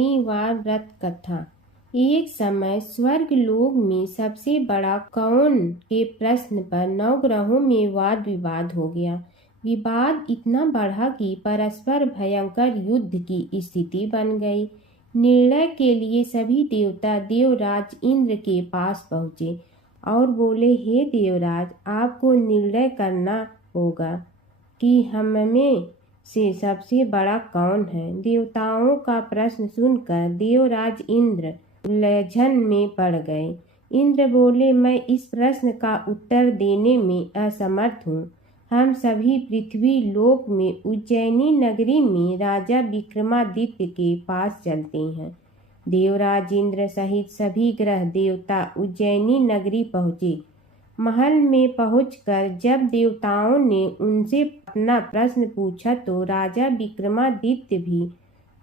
शनिवार व्रत कथा। एक समय स्वर्गलोक में सबसे बड़ा कौन के प्रश्न पर नवग्रहों में वाद विवाद हो गया। विवाद इतना बढ़ा कि परस्पर भयंकर युद्ध की स्थिति बन गई। निर्णय के लिए सभी देवता देवराज इंद्र के पास पहुँचे और बोले, हे देवराज, आपको निर्णय करना होगा कि हमें से सबसे बड़ा कौन है। देवताओं का प्रश्न सुनकर देवराज इंद्र उलझन में पड़ गए। इंद्र बोले, मैं इस प्रश्न का उत्तर देने में असमर्थ हूँ। हम सभी पृथ्वी लोक में उज्जैनी नगरी में राजा विक्रमादित्य के पास चलते हैं। देवराज इंद्र सहित सभी ग्रह देवता उज्जैनी नगरी पहुँचे। महल में पहुंचकर जब देवताओं ने उनसे अपना प्रश्न पूछा तो राजा विक्रमादित्य भी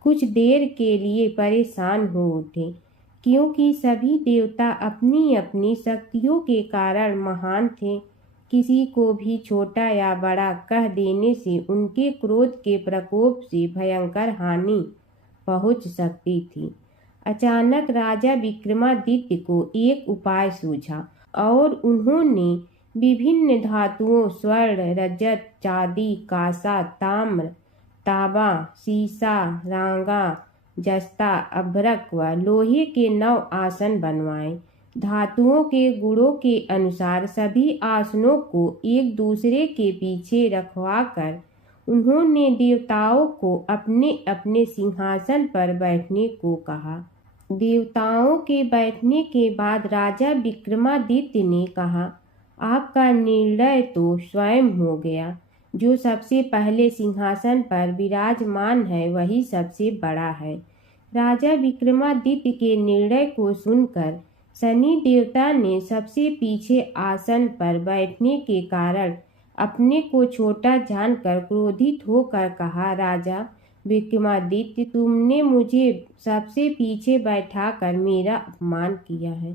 कुछ देर के लिए परेशान हो उठे, क्योंकि सभी देवता अपनी अपनी शक्तियों के कारण महान थे। किसी को भी छोटा या बड़ा कह देने से उनके क्रोध के प्रकोप से भयंकर हानि पहुंच सकती थी। अचानक राजा विक्रमादित्य को एक उपाय सूझा और उन्होंने विभिन्न धातुओं स्वर्ण, रजत, चांदी, कांसा, ताम्र, तांबा, सीसा, रांगा, जस्ता, अभ्रक व लोहे के 9 आसन बनवाए। धातुओं के गुणों के अनुसार सभी आसनों को एक दूसरे के पीछे रखवाकर उन्होंने देवताओं को अपने अपने सिंहासन पर बैठने को कहा। देवताओं के बैठने के बाद राजा विक्रमादित्य ने कहा, आपका निर्णय तो स्वयं हो गया। जो सबसे पहले सिंहासन पर विराजमान है वही सबसे बड़ा है। राजा विक्रमादित्य के निर्णय को सुनकर शनि देवता ने सबसे पीछे आसन पर बैठने के कारण अपने को छोटा जानकर क्रोधित होकर कहा, राजा विक्रमादित्य, तुमने मुझे सबसे पीछे बैठाकर मेरा अपमान किया है।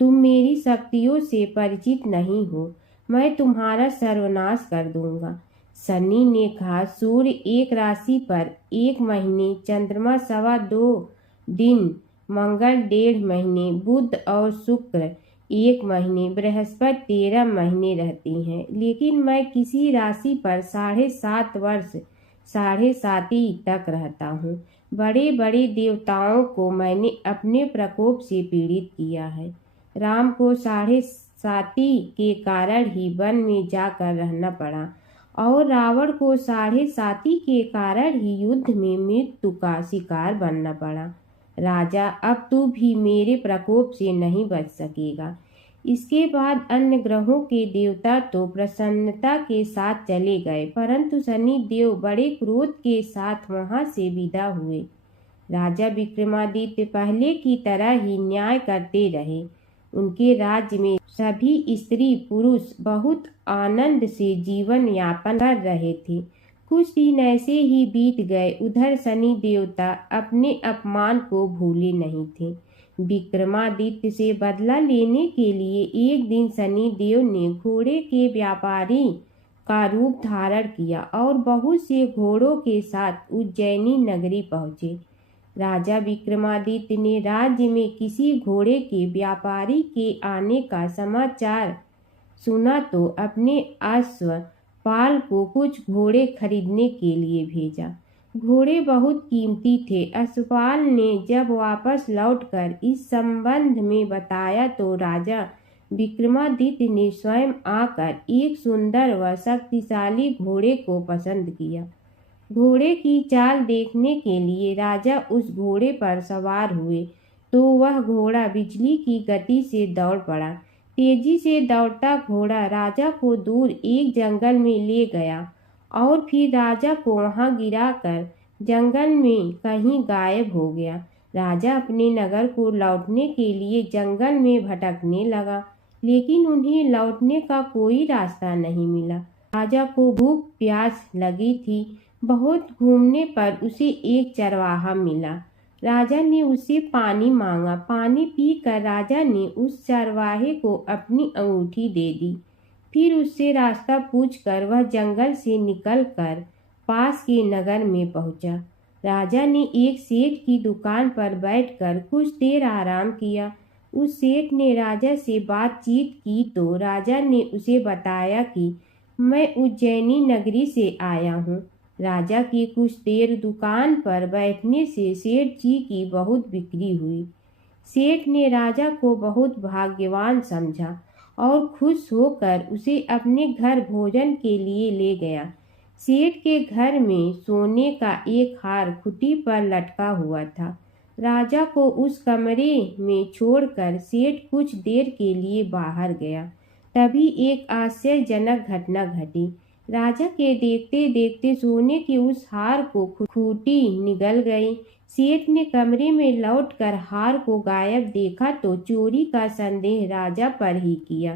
तुम मेरी शक्तियों से परिचित नहीं हो। मैं तुम्हारा सर्वनाश कर दूंगा। शनि ने कहा, सूर्य एक राशि पर 1 महीने, चंद्रमा 2.25 दिन, मंगल 1.5 महीने, बुध और शुक्र 1 महीने, बृहस्पति 13 महीने रहती हैं, लेकिन मैं किसी राशि पर 7.5 वर्ष 7.5 तक रहता हूँ। बड़े बड़े देवताओं को मैंने अपने प्रकोप से पीड़ित किया है। राम को 7.5 के कारण ही वन में जाकर रहना पड़ा और रावण को 7.5 के कारण ही युद्ध में मृत्यु का शिकार बनना पड़ा। राजा, अब तू भी मेरे प्रकोप से नहीं बच सकेगा। इसके बाद अन्य ग्रहों के देवता तो प्रसन्नता के साथ चले गए, परंतु शनि देव बड़े क्रोध के साथ वहां से विदा हुए। राजा विक्रमादित्य पहले की तरह ही न्याय करते रहे। उनके राज्य में सभी स्त्री पुरुष बहुत आनंद से जीवन यापन कर रहे थे। कुछ दिन ऐसे ही बीत गए। उधर शनि देवता अपने अपमान को भूले नहीं थे। विक्रमादित्य से बदला लेने के लिए एक दिन शनि देव ने घोड़े के व्यापारी का रूप धारण किया और बहुत से घोड़ों के साथ उज्जैनी नगरी पहुँचे। राजा विक्रमादित्य ने राज्य में किसी घोड़े के व्यापारी के आने का समाचार सुना तो अपने अश्वपाल को कुछ घोड़े खरीदने के लिए भेजा। घोड़े बहुत कीमती थे। अश्वपाल ने जब वापस लौटकर इस संबंध में बताया तो राजा विक्रमादित्य ने स्वयं आकर एक सुंदर व शक्तिशाली घोड़े को पसंद किया। घोड़े की चाल देखने के लिए राजा उस घोड़े पर सवार हुए तो वह घोड़ा बिजली की गति से दौड़ पड़ा। तेजी से दौड़ता घोड़ा राजा को दूर एक जंगल में ले गया और फिर राजा को वहां गिराकर जंगल में कहीं गायब हो गया। राजा अपने नगर को लौटने के लिए जंगल में भटकने लगा, लेकिन उन्हें लौटने का कोई रास्ता नहीं मिला। राजा को भूख प्यास लगी थी। बहुत घूमने पर उसे एक चरवाहा मिला। राजा ने उससे पानी मांगा। पानी पीकर राजा ने उस चरवाहे को अपनी अंगूठी दे दी। फिर उससे रास्ता पूछकर वह जंगल से निकलकर पास के नगर में पहुंचा। राजा ने एक सेठ की दुकान पर बैठकर कुछ देर आराम किया। उस सेठ ने राजा से बातचीत की तो राजा ने उसे बताया कि मैं उज्जैनी नगरी से आया हूँ। राजा की कुछ देर दुकान पर बैठने से सेठ जी की बहुत बिक्री हुई। सेठ ने राजा को बहुत भाग्यवान समझा और खुश होकर उसे अपने घर भोजन के लिए ले गया। सेठ के घर में सोने का एक हार खुटी पर लटका हुआ था। राजा को उस कमरे में छोड़कर सेठ कुछ देर के लिए बाहर गया। तभी एक आश्चर्यजनक घटना घटी। राजा के देखते देखते सोने के उस हार को खूंटी निगल गई। सेठ ने कमरे में लौटकर हार को गायब देखा तो चोरी का संदेह राजा पर ही किया,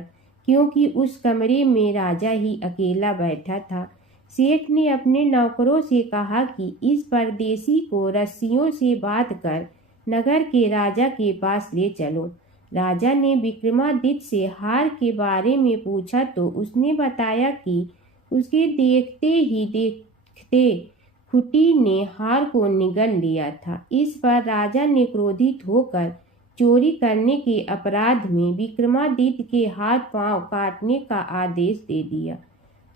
क्योंकि उस कमरे में राजा ही अकेला बैठा था। सेठ ने अपने नौकरों से कहा कि इस परदेसी को रस्सियों से बांधकर नगर के राजा के पास ले चलो। राजा ने विक्रमादित्य से हार के बारे में पूछा तो उसने बताया कि उसके देखते खुटी ने हार को निगल लिया था। इस पर राजा ने क्रोधित होकर चोरी करने के अपराध में विक्रमादित्य के हाथ पांव काटने का आदेश दे दिया।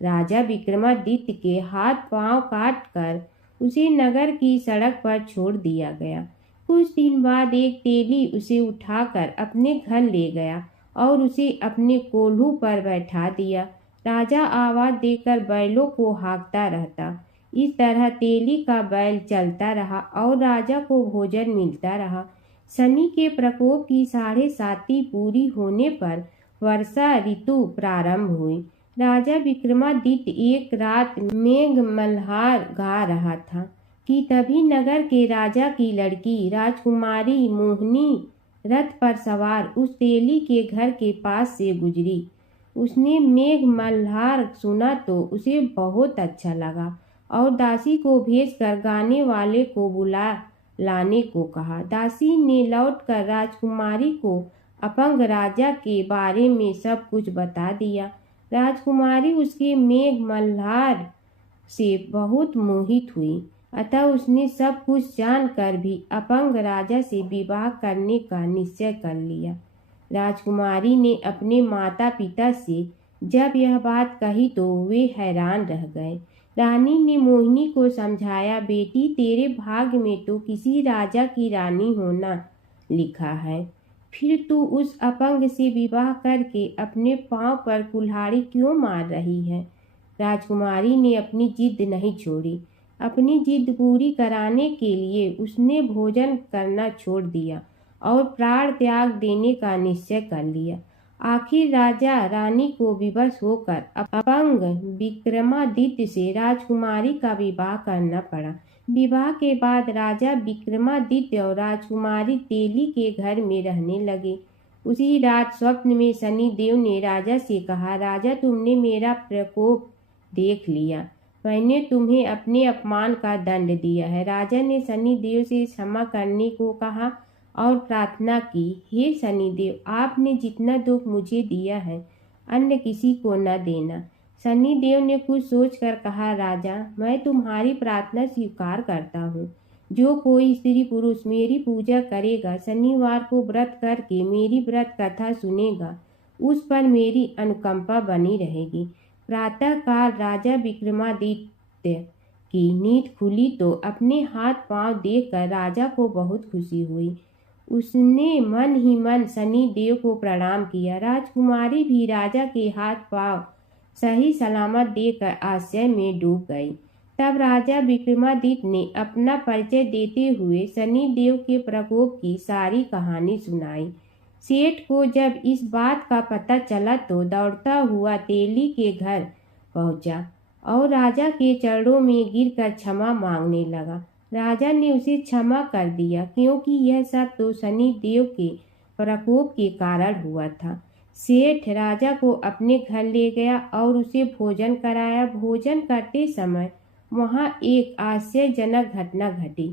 राजा विक्रमादित्य के हाथ पांव काटकर उसे नगर की सड़क पर छोड़ दिया गया। कुछ दिन बाद एक तेली उसे उठाकर अपने घर ले गया और उसे अपने कोल्हू पर बैठा दिया। राजा आवाज देकर बैलों को हाँकता रहता। इस तरह तेली का बैल चलता रहा और राजा को भोजन मिलता रहा। शनि के प्रकोप की 7.5 पूरी होने पर वर्षा ऋतु प्रारंभ हुई। राजा विक्रमादित्य एक रात मेघ मल्हार गा रहा था कि तभी नगर के राजा की लड़की राजकुमारी मोहिनी रथ पर सवार उस तेली के घर के पास से गुजरी। उसने मेघ मल्हार सुना तो उसे बहुत अच्छा लगा और दासी को भेजकर गाने वाले को बुला लाने को कहा। दासी ने लौटकर राजकुमारी को अपंग राजा के बारे में सब कुछ बता दिया। राजकुमारी उसके मेघ मल्हार से बहुत मोहित हुई, अतः उसने सब कुछ जानकर भी अपंग राजा से विवाह करने का निश्चय कर लिया। राजकुमारी ने अपने माता पिता से जब यह बात कही तो वे हैरान रह गए। रानी ने मोहिनी को समझाया, बेटी तेरे भाग्य में तो किसी राजा की रानी होना लिखा है, फिर तू उस अपंग से विवाह करके अपने पांव पर कुल्हाड़ी क्यों मार रही है। राजकुमारी ने अपनी जिद नहीं छोड़ी। अपनी जिद पूरी कराने के लिए उसने भोजन करना छोड़ दिया और प्राण त्याग देने का निश्चय कर लिया। आखिर राजा रानी को विवश होकर अपंग विक्रमादित्य से राजकुमारी का विवाह करना पड़ा। विवाह के बाद राजा विक्रमादित्य और राजकुमारी तेली के घर में रहने लगे। उसी रात स्वप्न में शनिदेव ने राजा से कहा, राजा तुमने मेरा प्रकोप देख लिया, मैंने तुम्हें अपने अपमान का दंड दिया है। राजा ने शनिदेव से क्षमा करने को कहा और प्रार्थना की, हे शनिदेव आपने जितना दुख मुझे दिया है अन्य किसी को न देना। शनिदेव ने कुछ सोचकर कहा, राजा मैं तुम्हारी प्रार्थना स्वीकार करता हूँ। जो कोई स्त्री पुरुष मेरी पूजा करेगा, शनिवार को व्रत करके मेरी व्रत कथा सुनेगा, उस पर मेरी अनुकंपा बनी रहेगी। प्रातःकाल राजा विक्रमादित्य की नींद खुली तो अपने हाथ पांव देखकर राजा को बहुत खुशी हुई। उसने मन ही मन शनिदेव को प्रणाम किया। राजकुमारी भी राजा के हाथ पांव सही सलामत देखकर आश्चर्य में डूब गई। तब राजा विक्रमादित्य ने अपना परिचय देते हुए शनिदेव के प्रकोप की सारी कहानी सुनाई। सेठ को जब इस बात का पता चला तो दौड़ता हुआ तेली के घर पहुंचा और राजा के चरणों में गिरकर क्षमा मांगने लगा। राजा ने उसे क्षमा कर दिया, क्योंकि यह सब तो शनिदेव के प्रकोप के कारण हुआ था। सेठ राजा को अपने घर ले गया और उसे भोजन कराया। भोजन करते समय वहां एक आश्चर्यजनक घटना घटी।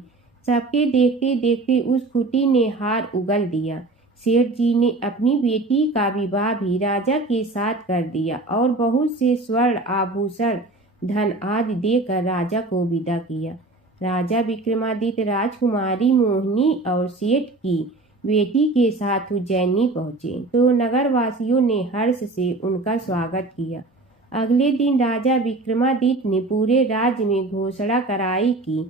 सबके देखते देखते उस खुटी ने हार उगल दिया। सेठ जी ने अपनी बेटी का विवाह भी राजा के साथ कर दिया और बहुत से स्वर्ण आभूषण धन आदि देकर राजा को विदा किया। राजा विक्रमादित्य राजकुमारी मोहिनी और सेठ की बेटी के साथ उज्जैनी पहुंचे तो नगरवासियों ने हर्ष से उनका स्वागत किया। अगले दिन राजा विक्रमादित्य ने पूरे राज्य में घोषणा कराई कि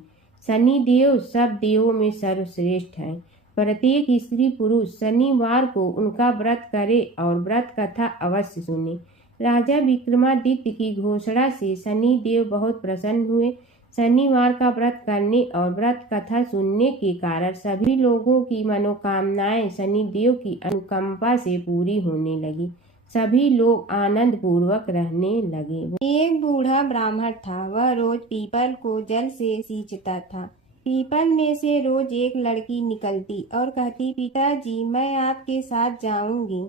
शनिदेव सब देवों में सर्वश्रेष्ठ हैं। प्रत्येक स्त्री पुरुष शनिवार को उनका व्रत करे और व्रत कथा अवश्य सुने। राजा विक्रमादित्य की घोषणा से शनिदेव बहुत प्रसन्न हुए। शनिवार का व्रत करने और व्रत कथा सुनने के कारण सभी लोगों की मनोकामनाएं शनिदेव की अनुकंपा से पूरी होने लगी। सभी लोग आनंद पूर्वक रहने लगे। एक बूढ़ा ब्राह्मण था। वह रोज पीपल को जल से सींचता था। पीपल में से रोज एक लड़की निकलती और कहती, पिताजी मैं आपके साथ जाऊंगी।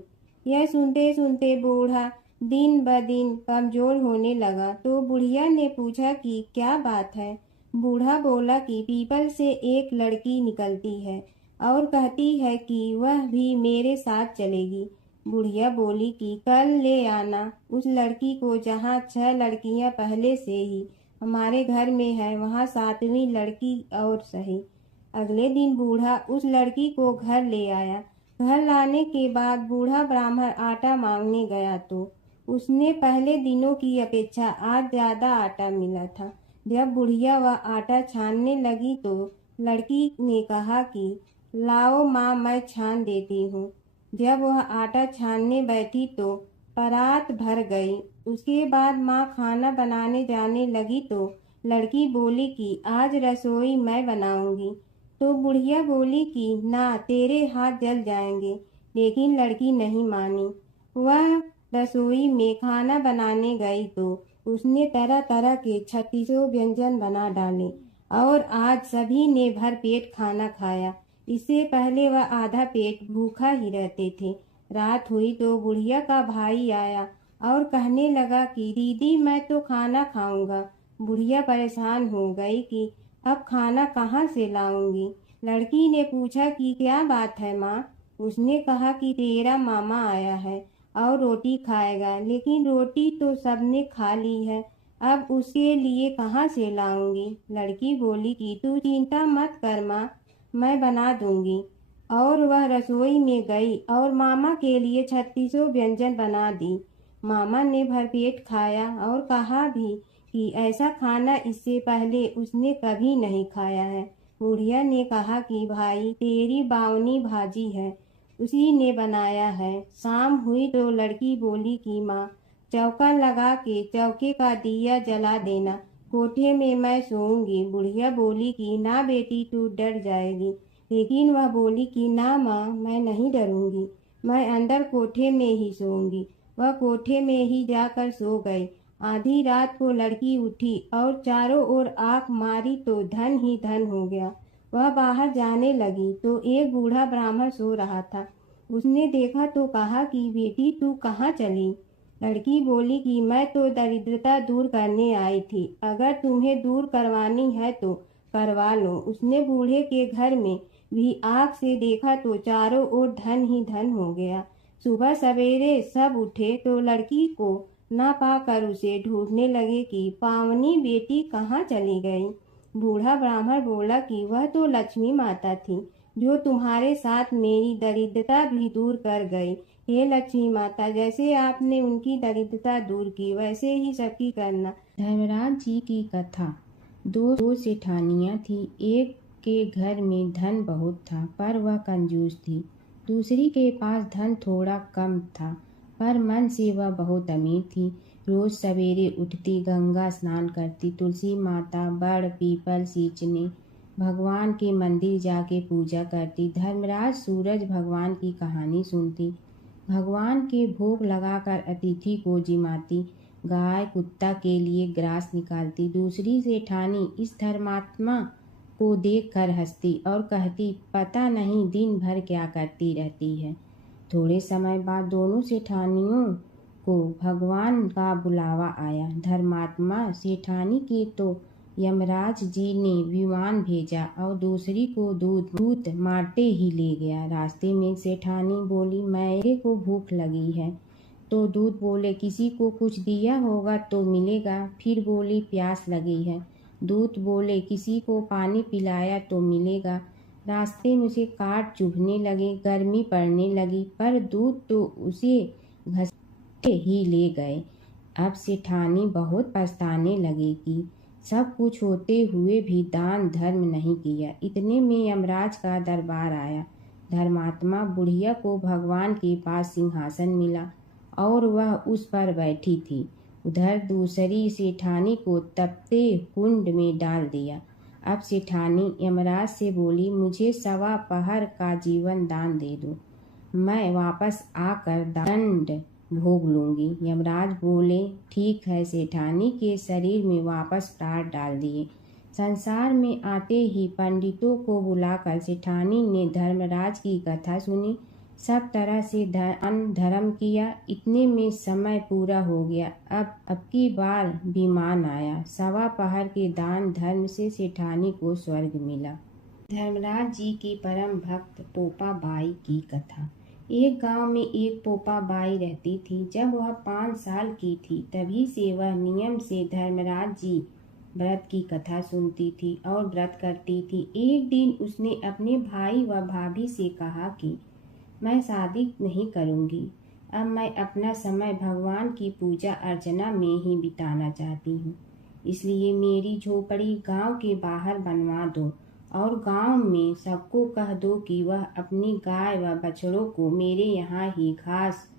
यह सुनते सुनते बूढ़ा दिन ब दिन कमजोर होने लगा। तो बुढ़िया ने पूछा कि क्या बात है। बूढ़ा बोला कि पीपल से एक लड़की निकलती है और कहती है कि वह भी मेरे साथ चलेगी। बुढ़िया बोली कि कल ले आना उस लड़की को, जहाँ 6 लड़कियां पहले से ही हमारे घर में है, वहाँ 7वीं लड़की और सही। अगले दिन बूढ़ा उस लड़की को घर ले आया। घर लाने के बाद बूढ़ा ब्राह्मण आटा मांगने गया तो उसने पहले दिनों की अपेक्षा आज ज्यादा आटा मिला था। जब बुढ़िया वह आटा छानने लगी तो लड़की ने कहा कि लाओ माँ, मैं छान देती हूँ। जब वह आटा छानने बैठी तो परात भर गई। उसके बाद माँ खाना बनाने जाने लगी तो लड़की बोली कि आज रसोई मैं बनाऊंगी। तो बुढ़िया बोली कि ना, तेरे हाथ जल जाएंगे। लेकिन लड़की नहीं मानी। वह रसोई में खाना बनाने गई तो उसने तरह तरह के 36 व्यंजन बना डाले और आज सभी ने भर पेट खाना खाया। इससे पहले वह आधा पेट भूखा ही रहते थे। रात हुई तो बुढ़िया का भाई आया और कहने लगा कि दीदी मैं तो खाना खाऊंगा। बुढ़िया परेशान हो गई कि अब खाना कहाँ से लाऊंगी। लड़की ने पूछा कि क्या बात है माँ। उसने कहा कि तेरा मामा आया है और रोटी खाएगा, लेकिन रोटी तो सबने खा ली है, अब उसके लिए कहाँ से लाऊंगी। लड़की बोली कि तू चिंता मत कर माँ, मैं बना दूंगी। और वह रसोई में गई और मामा के लिए 36 व्यंजन बना दी। मामा ने भरपेट खाया और कहा भी कि ऐसा खाना इससे पहले उसने कभी नहीं खाया है। बुढ़िया ने कहा कि भाई तेरी बावनी भाजी है, उसी ने बनाया है। शाम हुई तो लड़की बोली कि माँ चौका लगा के चौके का दिया जला देना, कोठे में मैं सोऊंगी। बुढ़िया बोली कि ना बेटी, तू डर जाएगी। लेकिन वह बोली कि ना माँ, मैं नहीं डरूंगी, मैं अंदर कोठे में ही सोऊंगी। वह कोठे में ही जाकर सो गई। आधी रात को लड़की उठी और चारों ओर आंख मारी तो धन ही धन हो गया। वह बाहर जाने लगी तो एक बूढ़ा ब्राह्मण सो रहा था। उसने देखा तो कहा कि बेटी तू कहाँ चली। लड़की बोली कि मैं तो दरिद्रता दूर करने आई थी, अगर तुम्हें दूर करवानी है तो करवा लो। उसने बूढ़े के घर में भी आँख से देखा तो चारों ओर धन ही धन हो गया। सुबह सवेरे सब उठे तो लड़की को ना पाकर उसे ढूंढने लगे कि पावनी बेटी कहाँ चली गई। बूढ़ा ब्राह्मण बोला कि वह तो लक्ष्मी माता थी, जो तुम्हारे साथ मेरी दरिद्रता भी दूर कर गई। हे लक्ष्मी माता, जैसे आपने उनकी दरिद्रता दूर की, वैसे ही सबकी करना। धर्मराज जी की कथा। दो सेठानियाँ थी। एक के घर में धन बहुत था पर वह कंजूस थी। दूसरी के पास धन थोड़ा कम था पर मन से वह बहुत अमीर थी। रोज सवेरे उठती, गंगा स्नान करती, तुलसी माता, बड़ पीपल सींचने, भगवान के मंदिर जाके पूजा करती। धर्मराज सूरज भगवान की कहानी सुनती, भगवान के भोग लगाकर अतिथि को जिमाती, गाय कुत्ता के लिए ग्रास निकालती। दूसरी सेठानी इस धर्मात्मा को देखकर हंसती और कहती, पता नहीं दिन भर क्या करती रहती है। थोड़े समय बाद दोनों सेठानियों को भगवान का बुलावा आया। धर्मात्मा सेठानी के तो यमराज जी ने विमान भेजा और दूसरी को दूत मारते ही ले गया। रास्ते में सेठानी बोली, मेरे को भूख लगी है। तो दूत बोले, किसी को कुछ दिया होगा तो मिलेगा। फिर बोली, प्यास लगी है। दूत बोले, किसी को पानी पिलाया तो मिलेगा। रास्ते मुझे काट चुभने लगे, गर्मी पड़ने लगी, पर दूत तो उसे घसीटे ही ले गए। अब सेठानी बहुत पछताने लगेगी, सब कुछ होते हुए भी दान धर्म नहीं किया। इतने में यमराज का दरबार आया। धर्मात्मा बुढ़िया को भगवान के पास सिंहासन मिला और वह उस पर बैठी थी। उधर दूसरी सेठानी को तपते कुंड में डाल दिया। अब सेठानी यमराज से बोली, मुझे 1.25 पहर का जीवन दान दे दो, मैं वापस आकर दंड भोग लूंगी। यमराज बोले, ठीक है। सेठानी के शरीर में वापस प्राण डाल दिए। संसार में आते ही पंडितों को बुलाकर सेठानी ने धर्मराज की कथा सुनी, सब तरह से दान धर्म किया। इतने में समय पूरा हो गया। अब की बार विमान आया। 1.25 पहर के दान धर्म से सेठानी को स्वर्ग मिला। धर्मराज जी की परम भक्त पोपा बाई की कथा। एक गांव में एक पोपा बाई रहती थी। जब वह 5 साल की थी तभी से वह नियम से धर्मराज जी व्रत की कथा सुनती थी और व्रत करती थी। एक दिन उसने अपने भाई व भाभी से कहा कि मैं शादी नहीं करूंगी, अब मैं अपना समय भगवान की पूजा अर्चना में ही बिताना चाहती हूँ। इसलिए मेरी झोपड़ी गांव के बाहर बनवा दो और गांव में सबको कह दो कि वह अपनी गाय व बछड़ों को मेरे यहाँ ही घास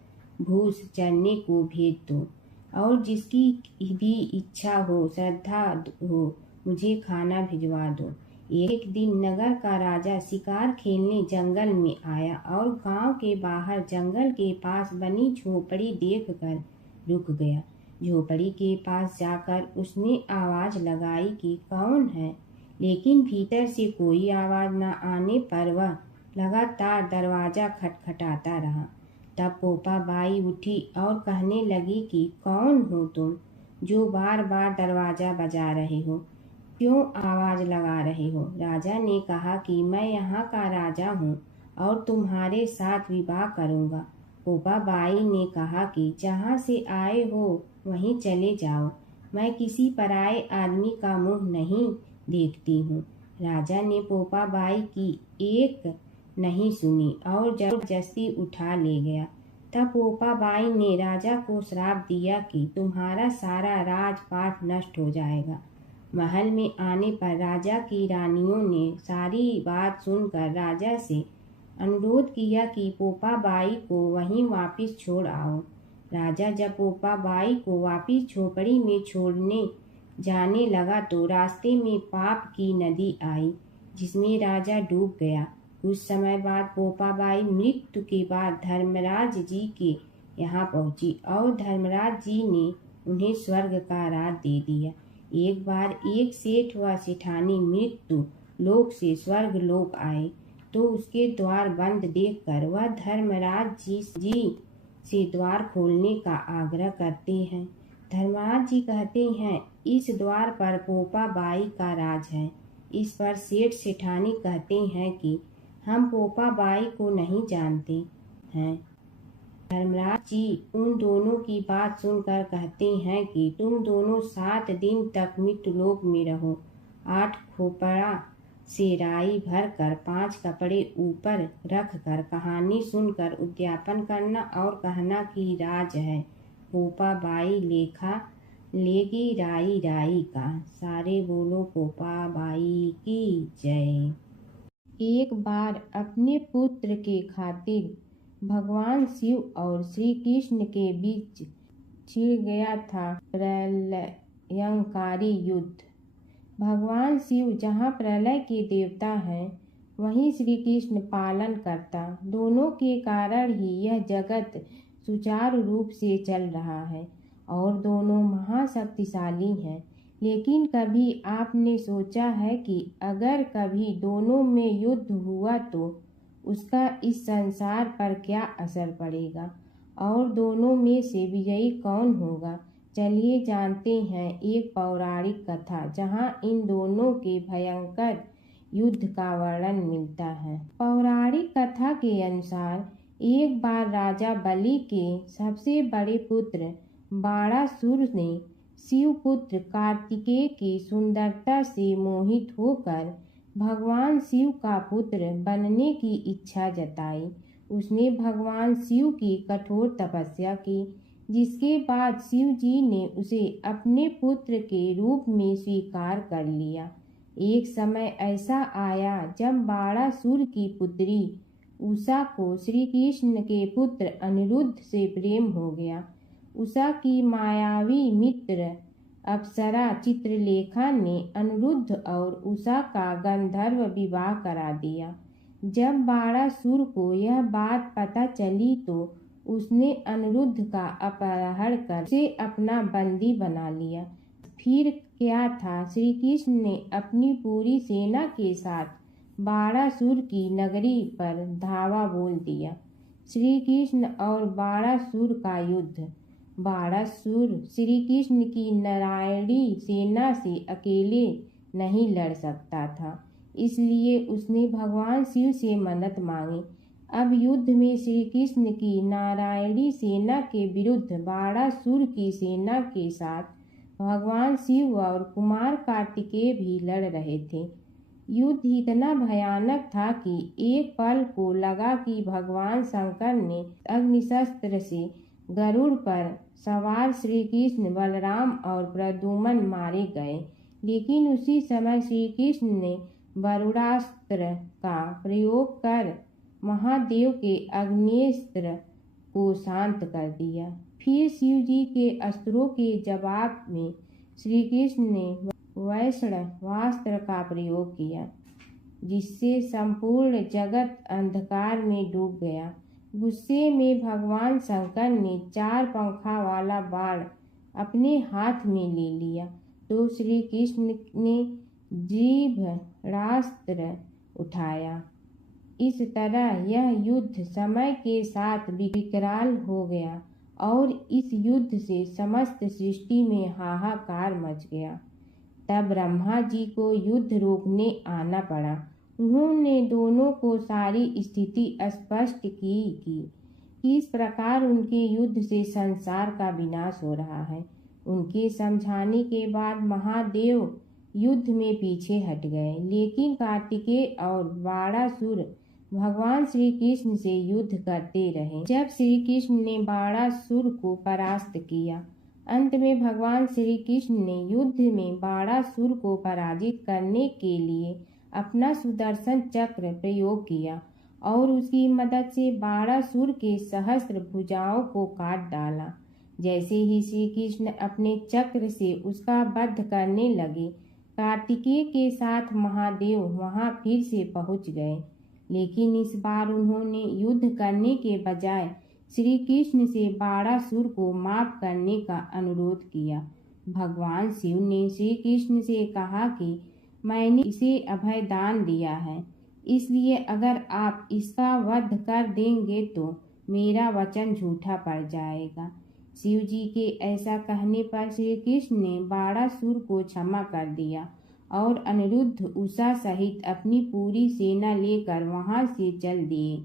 भूस चरने को भेज दो और जिसकी भी इच्छा हो, श्रद्धा हो, मुझे खाना भिजवा दो। एक दिन नगर का राजा शिकार खेलने जंगल में आया और गांव के बाहर जंगल के पास बनी झोपड़ी देखकर रुक गया। झोपड़ी के पास जाकर उसने आवाज लगाई कि कौन है, लेकिन भीतर से कोई आवाज न आने पर वह लगातार दरवाजा खटखटाता रहा। तब पोपा बाई उठी और कहने लगी कि कौन हो तुम जो बार बार दरवाजा बजा रहे हो, क्यों आवाज लगा रहे हो? राजा ने कहा कि मैं यहाँ का राजा हूँ और तुम्हारे साथ विवाह करूँगा। पोपा बाई ने कहा कि जहाँ से आए हो वहीं चले जाओ, मैं किसी पराये आदमी का मुंह नहीं देखती हूँ। राजा ने पोपा बाई की एक नहीं सुनी और जबरदस्ती उठा ले गया। तब पोपा बाई ने राजा को श्राप दिया कि तुम्हारा सारा राजपाट नष्ट हो जाएगा। महल में आने पर राजा की रानियों ने सारी बात सुनकर राजा से अनुरोध किया कि पोपा बाई को वहीं वापस छोड़ आओ। राजा जब पोपा बाई को वापस झोपड़ी में छोड़ने जाने लगा तो रास्ते में पाप की नदी आई जिसमें राजा डूब गया। कुछ समय बाद पोपा बाई मृत्यु के बाद धर्मराज जी के यहाँ पहुंची और धर्मराज जी ने उन्हें स्वर्ग का राज दे दिया। एक बार एक सेठ व सेठानी मृत्यु लोक से स्वर्ग लोक आए तो उसके द्वार बंद देखकर वह धर्मराज जी से द्वार खोलने का आग्रह करते हैं। धर्मराज जी कहते हैं, इस द्वार पर पोपा बाई का राज है। इस पर सेठ सेठानी कहते हैं कि हम पोपा बाई को नहीं जानते हैं। धर्मराज जी उन दोनों की बात सुनकर कहते हैं कि तुम दोनों 7 दिन तक मृत्युलोक में रहो। 8 खोपड़ा से राई भर कर 5 कपड़े ऊपर रख कर कहानी सुनकर उद्यापन करना और कहना कि राज है, पोपा बाई लेखा लेगी राई राई का। सारे बोलो पोपा बाई की जय। एक बार अपने पुत्र के खातिर भगवान शिव और श्री कृष्ण के बीच छिड़ गया था प्रलयंकारी युद्ध। भगवान शिव जहाँ प्रलय के देवता हैं, वहीं श्री कृष्ण पालन करता। दोनों के कारण ही यह जगत सुचारू रूप से चल रहा है और दोनों महाशक्तिशाली हैं। लेकिन कभी आपने सोचा है कि अगर कभी दोनों में युद्ध हुआ तो उसका इस संसार पर क्या असर पड़ेगा और दोनों में से विजयी कौन होगा? चलिए जानते हैं एक पौराणिक कथा जहां इन दोनों के भयंकर युद्ध का वर्णन मिलता है। पौराणिक कथा के अनुसार एक बार राजा बलि के सबसे बड़े पुत्र बाणासुर ने शिवपुत्र कार्तिकेय की सुंदरता से मोहित होकर भगवान शिव का पुत्र बनने की इच्छा जताई। उसने भगवान शिव की कठोर तपस्या की, जिसके बाद शिव जी ने उसे अपने पुत्र के रूप में स्वीकार कर लिया। एक समय ऐसा आया जब बाणासुर की पुत्री उषा को श्री कृष्ण के पुत्र अनिरुद्ध से प्रेम हो गया। उषा की मायावी मित्र अप्सरा चित्रलेखा ने अनिरुद्ध और उषा का गंधर्व विवाह करा दिया। जब बाणासुर को यह बात पता चली तो उसने अनिरुद्ध का अपहरण कर उसे अपना बंदी बना लिया। फिर क्या था, श्री कृष्ण ने अपनी पूरी सेना के साथ बाणासुर की नगरी पर धावा बोल दिया। श्री कृष्ण और बाणासुर का युद्ध। बाणासुर श्री कृष्ण की नारायणी सेना से अकेले नहीं लड़ सकता था, इसलिए उसने भगवान शिव से मदद मांगी। अब युद्ध में श्री कृष्ण की नारायणी सेना के विरुद्ध बाणासुर की सेना के साथ भगवान शिव और कुमार कार्तिकेय भी लड़ रहे थे। युद्ध इतना भयानक था कि एक पल को लगा कि भगवान शंकर ने अग्निशस्त्र से गरुड़ पर सवार श्री कृष्ण, बलराम और प्रद्युम्न मारे गए। लेकिन उसी समय श्री कृष्ण ने वरुणास्त्र का प्रयोग कर महादेव के अग्नेस्त्र को शांत कर दिया। फिर शिव जी के अस्त्रों के जवाब में श्री कृष्ण ने वैष्णवास्त्र का प्रयोग किया, जिससे संपूर्ण जगत अंधकार में डूब गया। गुस्से में भगवान शंकर ने 4 पंखा वाला बाण अपने हाथ में ले लिया तो श्री कृष्ण ने जीभरास्त्र उठाया। इस तरह यह युद्ध समय के साथ विकराल हो गया और इस युद्ध से समस्त सृष्टि में हाहाकार मच गया। तब ब्रह्मा जी को युद्ध रोकने आना पड़ा। उन्होंने दोनों को सारी स्थिति स्पष्ट की कि किस प्रकार उनके युद्ध से संसार का विनाश हो रहा है। उनके समझाने के बाद महादेव युद्ध में पीछे हट गए, लेकिन कार्तिकेय और बाणासुर भगवान श्री कृष्ण से युद्ध करते रहे। जब श्री कृष्ण ने बाणासुर को परास्त किया, अंत में भगवान श्री कृष्ण ने युद्ध में बाणासुर को पराजित करने के लिए अपना सुदर्शन चक्र प्रयोग किया और उसकी मदद से बाणासुर के सहस्त्र भुजाओं को काट डाला। जैसे ही श्री कृष्ण अपने चक्र से उसका वध करने लगे, कार्तिकेय के साथ महादेव वहां फिर से पहुंच गए, लेकिन इस बार उन्होंने युद्ध करने के बजाय श्री कृष्ण से बाणासुर को माफ करने का अनुरोध किया। भगवान शिव ने श्री कृष्ण से कहा कि मैंने इसे अभय दान दिया है, इसलिए अगर आप इसका वध कर देंगे तो मेरा वचन झूठा पड़ जाएगा। शिव जी के ऐसा कहने पर श्री कृष्ण ने बाणासुर को क्षमा कर दिया और अनिरुद्ध, उषा सहित अपनी पूरी सेना लेकर वहां से चल दिए।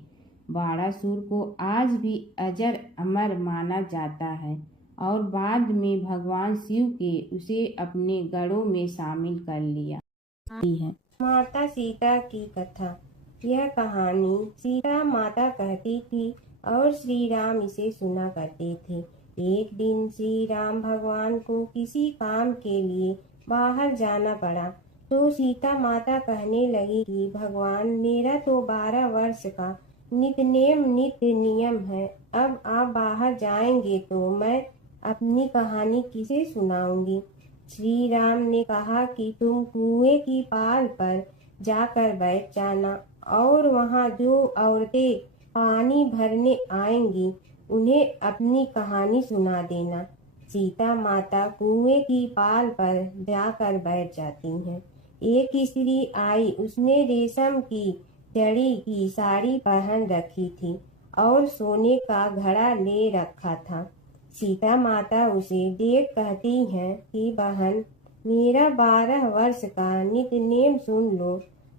बाणासुर को आज भी अजर अमर माना जाता है और बाद में भगवान शिव के उसे अपने गढ़ों में शामिल कर लिया है। माता सीता की कथा। यह कहानी सीता माता कहती थी और श्री राम इसे सुना करते थे। एक दिन श्री राम भगवान को किसी काम के लिए बाहर जाना पड़ा तो सीता माता कहने लगी कि भगवान, मेरा तो 12 वर्ष का नित्य नियम है। अब आप बाहर जाएंगे तो मैं अपनी कहानी किसे सुनाऊंगी। श्री राम ने कहा कि तुम कुएं की पाल पर जाकर बैठ जाना और वहां जो औरतें पानी भरने आएंगी उन्हें अपनी कहानी सुना देना। सीता माता कुएं की पाल पर जाकर बैठ जाती हैं। एक स्त्री आई, उसने रेशम की जड़ी की साड़ी पहन रखी थी और सोने का घड़ा ले रखा था। सीता माता उसे देख कहती हैं कि बहन, मेरा 12 वर्ष का नित्य नेम सुन लो।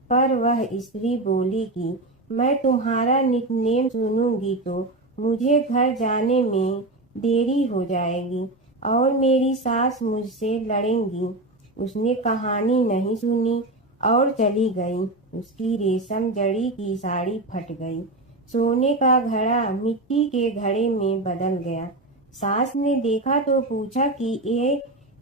पर वह स्त्री बोली कि मैं तुम्हारा नित्य नेम सुनूंगी तो मुझे घर जाने में देरी हो जाएगी। और मेरी सास मुझसे लड़ेंगी। उसने कहानी नहीं सुनी और चली गई। उसकी रेशम जड़ी की साड़ी फट गई। सोने का घड़ा मिट्टी के घड़े में बदल गया। सास ने देखा तो पूछा कि ये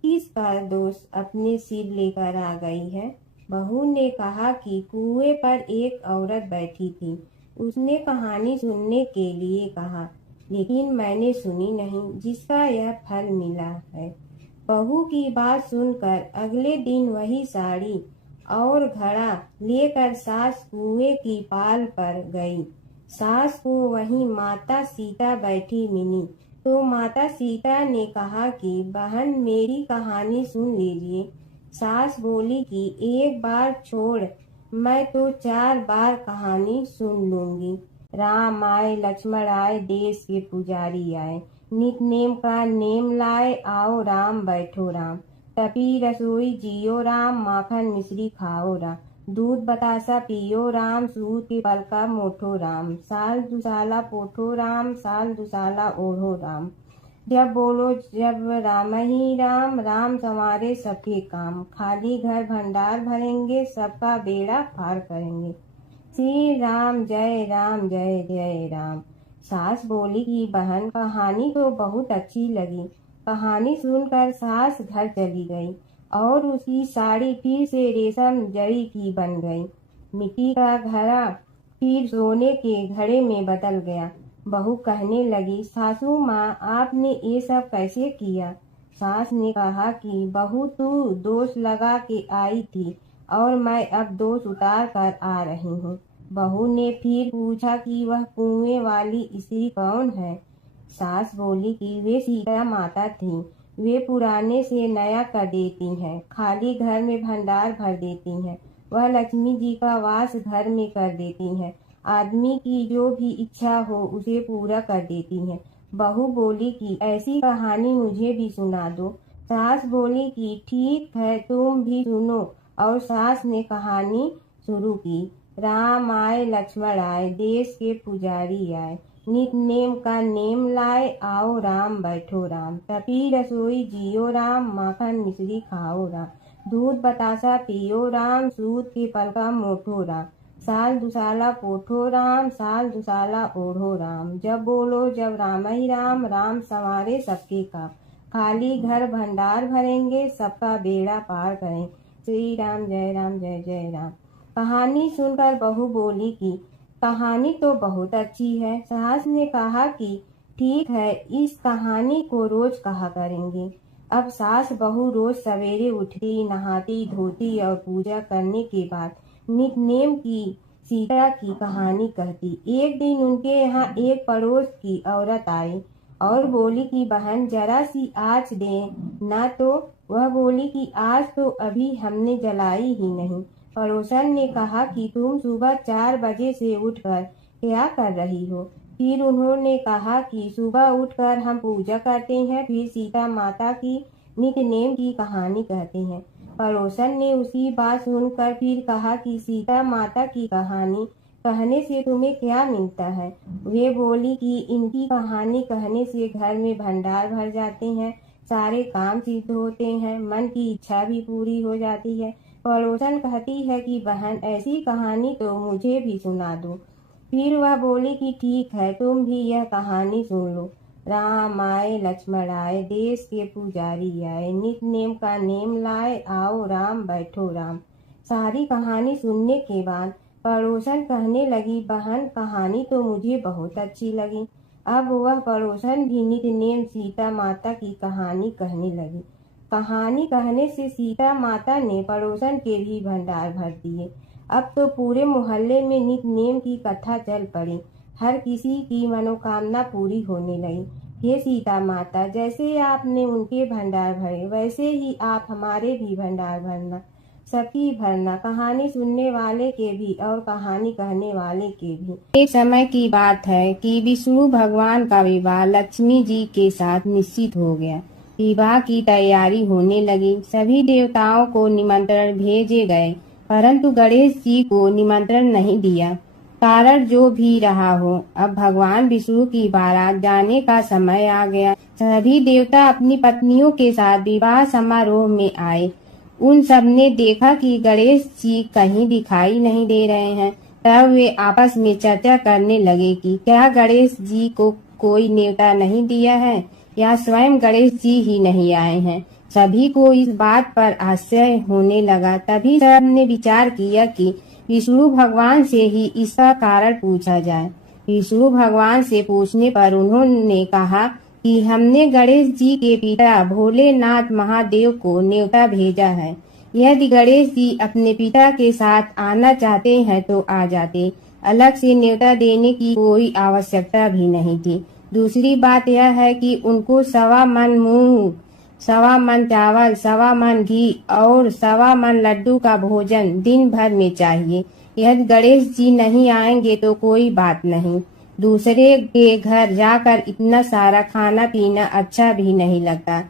किसका दोष अपने सिर लेकर आ गई है। बहू ने कहा कि कुएं पर एक औरत बैठी थी। उसने कहानी सुनने के लिए कहा, लेकिन मैंने सुनी नहीं, जिसका यह फल मिला है। बहू की बात सुनकर अगले दिन वही साड़ी और घड़ा लेकर सास कुएं की पाल पर गई। सास को वहीं माता सीता बैठी मिली तो माता सीता ने कहा कि बहन, मेरी कहानी सुन लीजिए। सास बोली कि एक बार छोड़, मैं तो 4 बार कहानी सुन लूंगी। राम आए लक्ष्मण आए, देश के पुजारी आए, नित नेम का नेम लाए, आओ राम बैठो राम। तपी रसोई जियो राम, माखन मिश्री खाओ राम। दूध बतासा पियो राम, सूत के पल का मोठो राम। साल दुसाला पोठो राम, साल दुसाला ओढ़ो राम। जब बोलो जब राम ही राम, राम संवारे सबके काम। खाली घर भंडार भरेंगे, सबका बेड़ा पार करेंगे। श्री राम जय राम जय जय राम। सास बोली कि बहन, कहानी तो बहुत अच्छी लगी। कहानी सुनकर सास घर चली गई और उसकी साड़ी फिर से रेशम जड़ी की बन गई। मिट्टी का घड़ा फिर सोने के घड़े में बदल गया। बहू कहने लगी, सासू माँ, आपने ये सब कैसे किया? सास ने कहा कि बहू, तू दोष लगा के आई थी और मैं अब दोष उतार कर आ रही हूँ। बहू ने फिर पूछा कि वह कुएं वाली स्त्री कौन है? सास बोली कि वे सीता माता थी। वे पुराने से नया कर देती हैं, खाली घर में भंडार भर देती हैं। वह लक्ष्मी जी का वास घर में कर देती हैं। आदमी की जो भी इच्छा हो उसे पूरा कर देती हैं। बहू बोली कि ऐसी कहानी मुझे भी सुना दो। सास बोली कि ठीक है, तुम भी सुनो। और सास ने कहानी शुरू की। राम आए लक्ष्मण आए, देश के पुजारी आए, नित नेम का नेम लाए, आओ राम बैठो राम। तपी रसोई जियो राम, माखन मिश्री खाओ राम। दूध बतासा पियो राम, सूत के पल का मोठो राम। साल दुसाला पोठो राम, साल दुसाला ओढ़ो राम। जब बोलो जब राम ही राम, राम संवारे सबके काम। खाली घर भंडार भरेंगे, सबका बेड़ा पार करें। श्री राम जय जय राम। कहानी सुनकर बहू बोली कि कहानी तो बहुत अच्छी है। सास ने कहा कि ठीक है, इस कहानी को रोज कहा करेंगे। अब सास बहू रोज सवेरे उठती, नहाती धोती और पूजा करने के बाद नित नेम की सीता की कहानी कहती। एक दिन उनके यहाँ एक पड़ोस की औरत आई और बोली कि बहन, जरा सी आँच दे ना। तो वह बोली कि आज तो अभी हमने जलाई ही नहीं। पड़ोसन ने कहा कि तुम सुबह 4 बजे से उठकर क्या कर रही हो? फिर उन्होंने कहा कि सुबह उठकर हम पूजा करते हैं, फिर सीता माता की नित्य नेम की कहानी कहते हैं। पड़ोसन ने उसकी बात सुनकर फिर कहा कि सीता माता की कहानी कहने से तुम्हें क्या मिलता है? वे बोली कि इनकी कहानी कहने से घर में भंडार भर जाते हैं, सारे काम सिद्ध होते हैं, मन की इच्छा भी पूरी हो जाती है। पड़ोसन कहती है कि बहन, ऐसी कहानी तो मुझे भी सुना दो। फिर वह बोली कि ठीक है, तुम भी यह कहानी सुन लो। राम आए लक्ष्मण आए, देश के पुजारी आए, नित नेम का नेम लाए, आओ राम बैठो राम। सारी कहानी सुनने के बाद पड़ोसन कहने लगी, बहन, कहानी तो मुझे बहुत अच्छी लगी। अब वह पड़ोसन भी नित नेम सीता माता की कहानी कहने लगी। कहानी कहने से सीता माता ने पड़ोसन के भी भंडार भर दिए। अब तो पूरे मोहल्ले में नित नेम की कथा चल पड़ी। हर किसी की मनोकामना पूरी होने लगी। हे सीता माता, जैसे आपने उनके भंडार भरे, वैसे ही आप हमारे भी भंडार भरना, सबकी भरना, कहानी सुनने वाले के भी और कहानी कहने वाले के भी। एक समय की बात है कि विष्णु भगवान का विवाह लक्ष्मी जी के साथ निश्चित हो गया। विवाह की तैयारी होने लगी। सभी देवताओं को निमंत्रण भेजे गए, परंतु गणेश जी को निमंत्रण नहीं दिया। कारण जो भी रहा हो, अब भगवान विष्णु की बारात जाने का समय आ गया। सभी देवता अपनी पत्नियों के साथ विवाह समारोह में आए। उन सब ने देखा कि गणेश जी कहीं दिखाई नहीं दे रहे हैं। तब वे आपस में चर्चा करने लगे कि क्या गणेश जी को कोई न्योता नहीं दिया है या स्वयं गणेश जी ही नहीं आए हैं। सभी को इस बात पर आश्चर्य होने लगा। तभी सब ने विचार किया कि विष्णु भगवान से ही इसका कारण पूछा जाए। विष्णु भगवान से पूछने पर उन्होंने कहा कि हमने गणेश जी के पिता भोलेनाथ महादेव को न्योता भेजा है। यदि गणेश जी अपने पिता के साथ आना चाहते हैं तो आ जाते, अलग से न्योता देने की कोई आवश्यकता भी नहीं थी। दूसरी बात यह है कि उनको 1.25 मन मूंग, 1.25 मन चावल, 1.25 मन घी और 1.25 मन लड्डू का भोजन दिन भर में चाहिए। यदि गणेश जी नहीं आएंगे तो कोई बात नहीं, दूसरे के घर जाकर इतना सारा खाना पीना अच्छा भी नहीं लगता।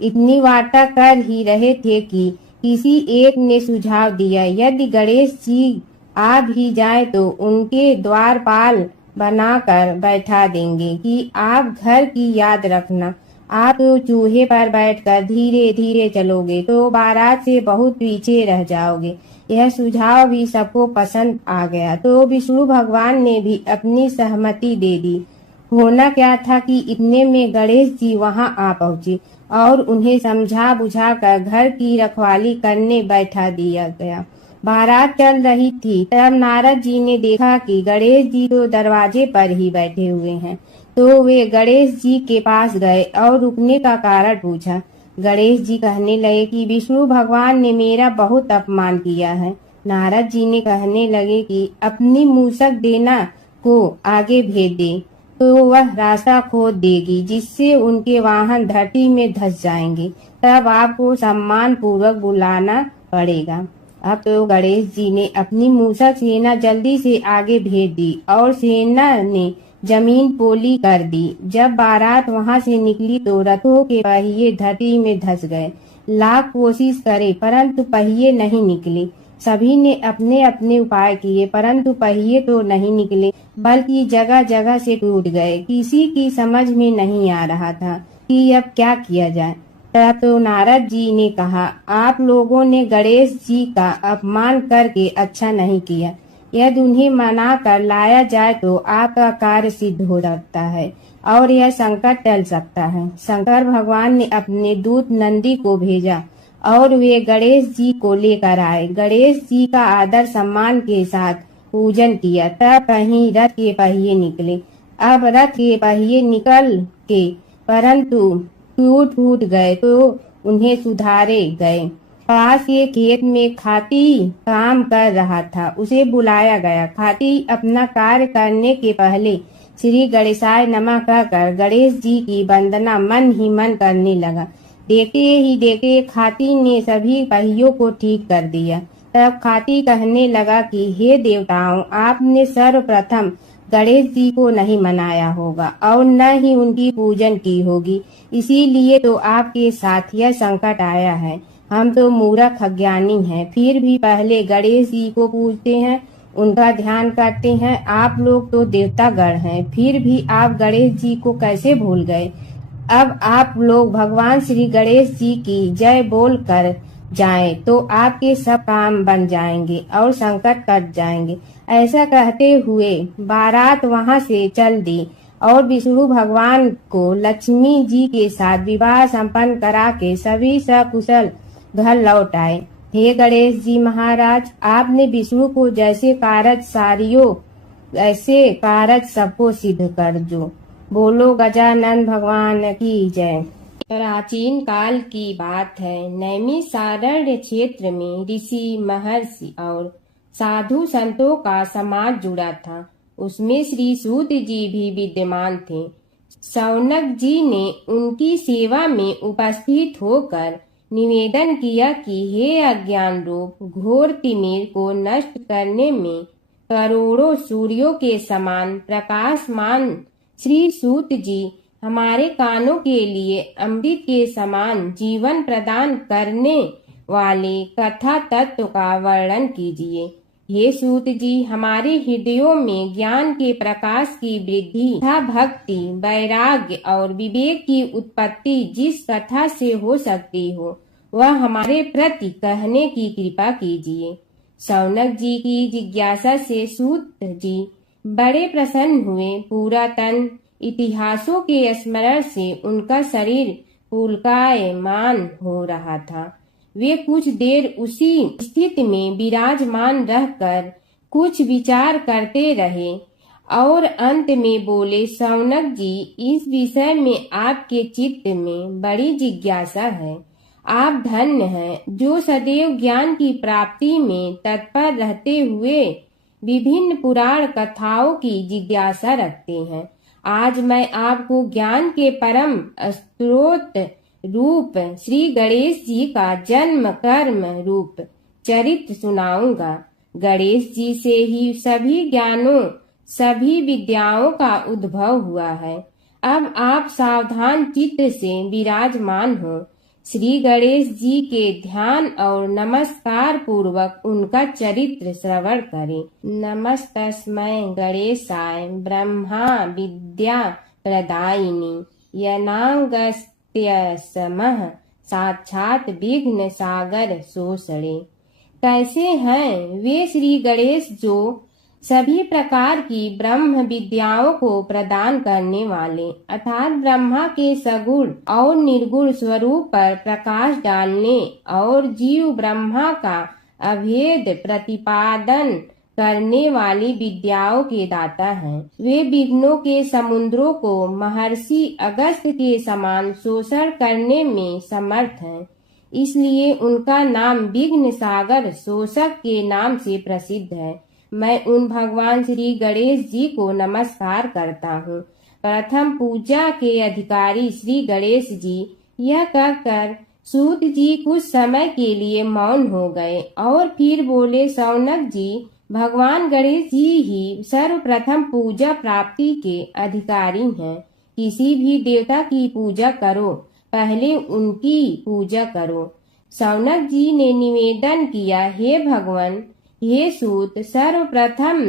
इतनी वार्ता कर ही रहे थे कि किसी एक ने सुझाव दिया, यदि गणेश जी आ भी जाए तो उनके द्वारपाल बनाकर बैठा देंगे कि आप घर की याद रखना। आप तो चूहे पर बैठकर धीरे धीरे चलोगे तो बारात से बहुत पीछे रह जाओगे। यह सुझाव भी सबको पसंद आ गया तो विष्णु भगवान ने भी अपनी सहमति दे दी। होना क्या था कि इतने में गणेश जी वहां आ पहुंचे और उन्हें समझा बुझाकर घर की रखवाली करने बैठा दिया गया। बारात चल रही थी, तब नारद जी ने देखा कि गणेश जी तो दरवाजे पर ही बैठे हुए हैं। तो वे गणेश जी के पास गए और रुकने का कारण पूछा। गणेश जी कहने लगे कि विष्णु भगवान ने मेरा बहुत अपमान किया है। नारद जी ने कहने लगे कि अपनी मूसक देना को आगे भेज दे तो वह रास्ता खोद देगी, जिससे उनके वाहन धरती में धंस जाएंगे। तब आपको सम्मान पूर्वक बुलाना पड़ेगा। अब तो गणेश जी ने अपनी मूसक सेना जल्दी से आगे भेज दी और सेना ने जमीन पोली कर दी। जब बारात वहां से निकली तो रथों के पहिए धरती में धंस गए। लाख कोशिश करे परंतु पहिए नहीं निकले। सभी ने अपने अपने उपाय किए परंतु पहिए तो नहीं निकले, बल्कि जगह जगह से टूट गए। किसी की समझ में नहीं आ रहा था कि अब क्या किया जाए। तब तो नारद जी ने कहा, आप लोगों ने गणेश जी का अपमान करके अच्छा नहीं किया। यदि उन्हें मना कर लाया जाए तो आपका कार्य सिद्ध हो सकता है और यह संकट टल सकता है। शंकर भगवान ने अपने दूत नंदी को भेजा और वे गणेश जी को लेकर आए। गणेश जी का आदर सम्मान के साथ पूजन किया। तब कहीं रथ के पहिए निकले। अब रथ के पहिए निकल के परंतु टूट गए तो उन्हें सुधारे गए। पास के खेत में खाती काम कर रहा था, उसे बुलाया गया। खाती अपना कार्य करने के पहले श्री गणेशाय नमः कहकर गणेश जी की वंदना मन ही मन करने लगा। देखते ही देखते खाती ने सभी पहियों को ठीक कर दिया। तब खाती कहने लगा कि हे देवताओं, आपने सर्वप्रथम गणेश जी को नहीं मनाया होगा और न ही उनकी पूजन की होगी, इसीलिए तो आपके साथ यह संकट आया है। हम तो मूर्ख अज्ञानी हैं, फिर भी पहले गणेश जी को पूजते हैं, उनका ध्यान करते हैं। आप लोग तो देवतागण हैं, फिर भी आप गणेश जी को कैसे भूल गए। अब आप लोग भगवान श्री गणेश जी की जय बोल कर जाएं तो आपके सब काम बन जाएंगे और संकट कट जाएंगे। ऐसा कहते हुए बारात वहां से चल दी और विष्णु भगवान को लक्ष्मी जी के साथ विवाह संपन्न करा के सभी सकुशल घर लौट आए। हे गणेश जी महाराज, आपने विष्णु को जैसे कारज सारियो ऐसे कारज सबको सिद्ध कर जो। बोलो गजानन भगवान की जय। प्राचीन काल की बात है। नैमिषारण्य क्षेत्र में ऋषि, महर्षि और साधु संतों का समाज जुड़ा था। उसमें श्री सूत जी भी विद्यमान थे। शौनक जी ने उनकी सेवा में उपस्थित होकर निवेदन किया कि हे अज्ञान रूप घोर तिमिर को नष्ट करने में करोड़ों सूर्यों के समान प्रकाशमान श्री सूत जी हमारे कानों के लिए अमृत के समान जीवन प्रदान करने वाले कथा तत्व का वर्णन कीजिए। हे सूत जी, हमारे हृदयों में ज्ञान के प्रकाश की वृद्धि तथा भक्ति, वैराग्य और विवेक की उत्पत्ति जिस कथा से हो सकती हो, वह हमारे प्रति कहने की कृपा कीजिए। शौनक जी की जिज्ञासा से सूत जी बड़े प्रसन्न हुए। पुरातन इतिहासों के स्मरण से उनका शरीर पुलकायमान हो रहा था। वे कुछ देर उसी स्थिति में विराजमान रहकर कुछ विचार करते रहे और अंत में बोले, शौनक जी, इस विषय में आपके चित्त में बड़ी जिज्ञासा है। आप धन्य हैं जो सदैव ज्ञान की प्राप्ति में तत्पर रहते हुए विभिन्न पुराण कथाओं की जिज्ञासा रखते हैं। आज मैं आपको ज्ञान के परम स्रोत रूप श्री गणेश जी का जन्म कर्म रूप चरित्र सुनाऊंगा। गणेश जी से ही सभी ज्ञानों, सभी विद्याओं का उद्भव हुआ है। अब आप सावधान चित्त से विराजमान हो। श्री गणेश जी के ध्यान और नमस्कार पूर्वक उनका चरित्र श्रवण करें। नमस्तस्मै गणेशाय ब्रह्मा विद्या प्रदायिनी यनागस्त्यसमः साक्षात विघ्न सागर सोसड़े। कैसे हैं वे श्री गणेश जो सभी प्रकार की ब्रह्म विद्याओं को प्रदान करने वाले, अर्थात ब्रह्मा के सगुण और निर्गुण स्वरूप पर प्रकाश डालने और जीव ब्रह्मा का अभेद प्रतिपादन करने वाली विद्याओं के दाता हैं। वे विघ्नों के समुद्रों को महर्षि अगस्त के समान शोषण करने में समर्थ हैं। इसलिए उनका नाम विघ्न सागर शोषक के नाम से प्रसिद्ध है। मैं उन भगवान श्री गणेश जी को नमस्कार करता हूँ। प्रथम पूजा के अधिकारी श्री गणेश जी, यह कहकर सूत जी कुछ समय के लिए मौन हो गए और फिर बोले, शौनक जी, भगवान गणेश जी ही सर्वप्रथम पूजा प्राप्ति के अधिकारी हैं। किसी भी देवता की पूजा करो, पहले उनकी पूजा करो। शौनक जी ने निवेदन किया, हे भगवान, हे सूत, सर्वप्रथम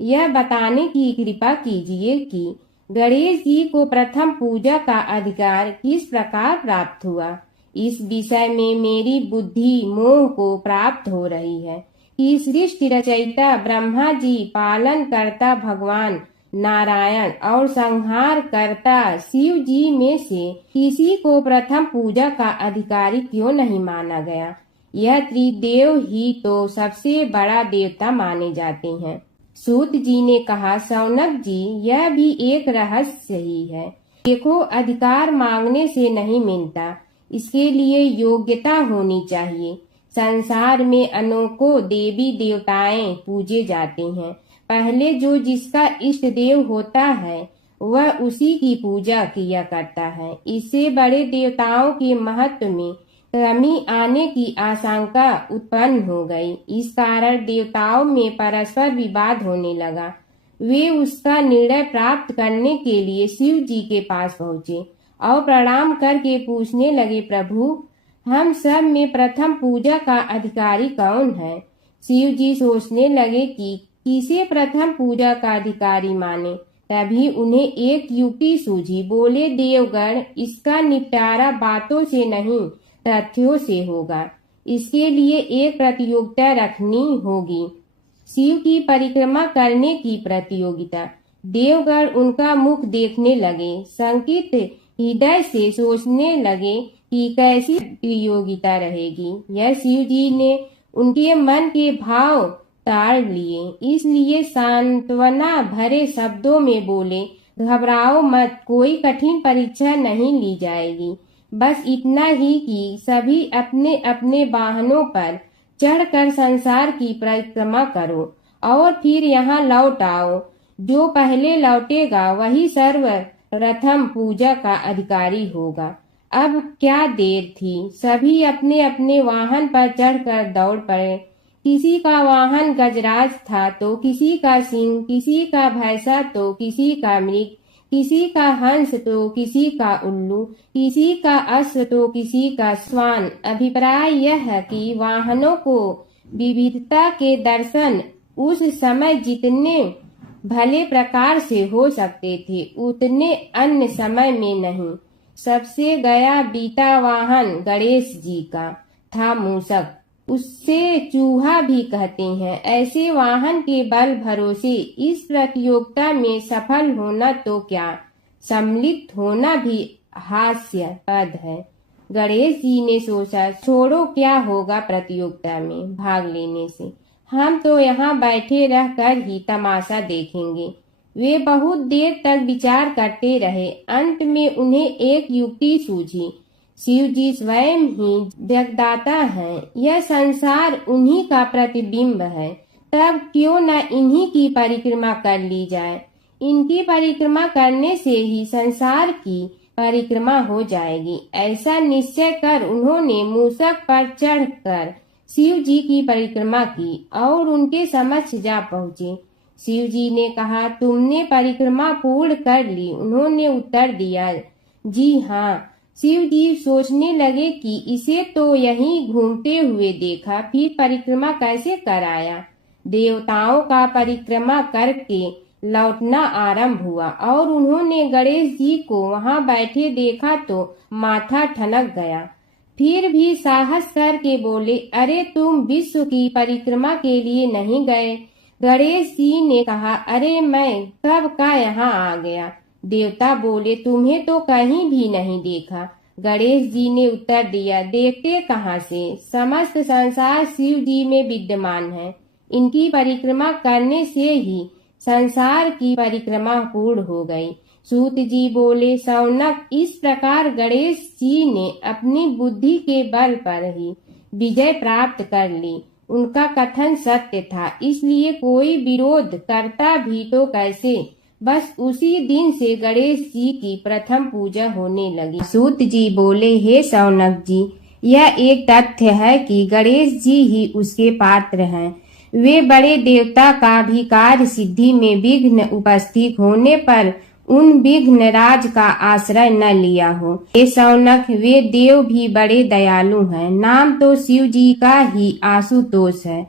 यह बताने की कृपा कीजिए कि गणेश जी को प्रथम पूजा का अधिकार किस प्रकार प्राप्त हुआ। इस विषय में मेरी बुद्धि मोह को प्राप्त हो रही है कि सृष्टि रचयिता ब्रह्मा जी, पालन करता भगवान नारायण और संहार करता शिव जी में से किसी को प्रथम पूजा का अधिकारी क्यों नहीं माना गया। यह त्रिदेव ही तो सबसे बड़ा देवता माने जाते हैं। सूत जी ने कहा, शौनक जी, यह भी एक रहस्य ही है। देखो, अधिकार मांगने से नहीं मिलता, इसके लिए योग्यता होनी चाहिए। संसार में अनेकों देवी देवताएं पूजे जाते हैं। पहले जो जिसका इष्ट देव होता है वह उसी की पूजा किया करता है। इससे बड़े देवताओं के महत्व में कमी आने की आशंका उत्पन्न हो गई। इस कारण देवताओं में परस्पर विवाद होने लगा। वे उसका निर्णय प्राप्त करने के लिए शिव जी के पास पहुँचे और प्रणाम करके पूछने लगे, प्रभु, हम सब में प्रथम पूजा का अधिकारी कौन है। शिव जी सोचने लगे कि किसे प्रथम पूजा का अधिकारी माने। तभी उन्हें एक युक्ति सूझी। बोले, देवगण, इसका निपटारा बातों से नहीं तथ्यों से होगा। इसके लिए एक प्रतियोगिता रखनी होगी, शिव की परिक्रमा करने की प्रतियोगिता। देवगण उनका मुख देखने लगे, शंकित हृदय से सोचने लगे कि कैसी प्रतियोगिता रहेगी। यह शिव जी ने उनके मन के भाव ताड़ लिए, इसलिए सांत्वना भरे शब्दों में बोले, घबराओ मत, कोई कठिन परीक्षा नहीं ली जाएगी। बस इतना ही कि सभी अपने अपने वाहनों पर चढ़कर संसार की परिक्रमा करो और फिर यहाँ लौट आओ। जो पहले लौटेगा वही सर्वप्रथम पूजा का अधिकारी होगा। अब क्या देर थी, सभी अपने अपने वाहन पर चढ़कर दौड़ पड़े। किसी का वाहन गजराज था तो किसी का सिंह, किसी का भैंसा तो किसी का मृग, किसी का हंस तो किसी का उल्लू, किसी का अश्व तो किसी का श्वान। अभिप्राय यह है कि वाहनों को विविधता के दर्शन उस समय जितने भले प्रकार से हो सकते थे उतने अन्य समय में नहीं। सबसे गया बीता वाहन गणेश जी का था मूषक, उससे चूहा भी कहते हैं। ऐसे वाहन के बल भरोसे इस प्रतियोगिता में सफल होना तो क्या, सम्मिलित होना भी हास्यास्पद है। गणेश जी ने सोचा, छोड़ो, क्या होगा प्रतियोगिता में भाग लेने से, हम तो यहाँ बैठे रह कर ही तमाशा देखेंगे। वे बहुत देर तक विचार करते रहे। अंत में उन्हें एक युक्ति सूझी। शिव जी स्वयं ही जगदाता हैं, यह संसार उन्हीं का प्रतिबिंब है, तब क्यों न इन्हीं की परिक्रमा कर ली जाए। इनकी परिक्रमा करने से ही संसार की परिक्रमा हो जाएगी। ऐसा निश्चय कर उन्होंने मूषक पर चढ़कर शिव जी की परिक्रमा की और उनके समक्ष जा पहुँचे। शिव जी ने कहा, तुमने परिक्रमा पूर्ण कर ली? उन्होंने उत्तर दिया, जी हाँ। शिव जी सोचने लगे कि इसे तो यहीं घूमते हुए देखा, फिर परिक्रमा कैसे कराया। देवताओं का परिक्रमा करके लौटना आरंभ हुआ और उन्होंने गणेश जी को वहां बैठे देखा तो माथा ठनक गया। फिर भी साहस करके बोले, अरे तुम विश्व की परिक्रमा के लिए नहीं गए? गणेश जी ने कहा, अरे मैं कब का यहाँ आ गया। देवता बोले, तुम्हें तो कहीं भी नहीं देखा। गणेश जी ने उत्तर दिया, देखते कहाँ से, समस्त संसार शिव जी में विद्यमान है। इनकी परिक्रमा करने से ही संसार की परिक्रमा पूर्ण हो गई। सूत जी बोले, शौनक, इस प्रकार गणेश जी ने अपनी बुद्धि के बल पर ही विजय प्राप्त कर ली। उनका कथन सत्य था, इसलिए कोई विरोध करता भी तो कैसे। बस उसी दिन से गणेश जी की प्रथम पूजा होने लगी। सूत जी बोले, हे शौनक जी, यह एक तथ्य है कि गणेश जी ही उसके पात्र हैं। वे बड़े देवता का भी कार्य सिद्धि में विघ्न उपस्थित होने पर उन विघ्न राज का आश्रय न लिया हो। हे शौनक, वे देव भी बड़े दयालु हैं। नाम तो शिव जी का ही आशुतोष है,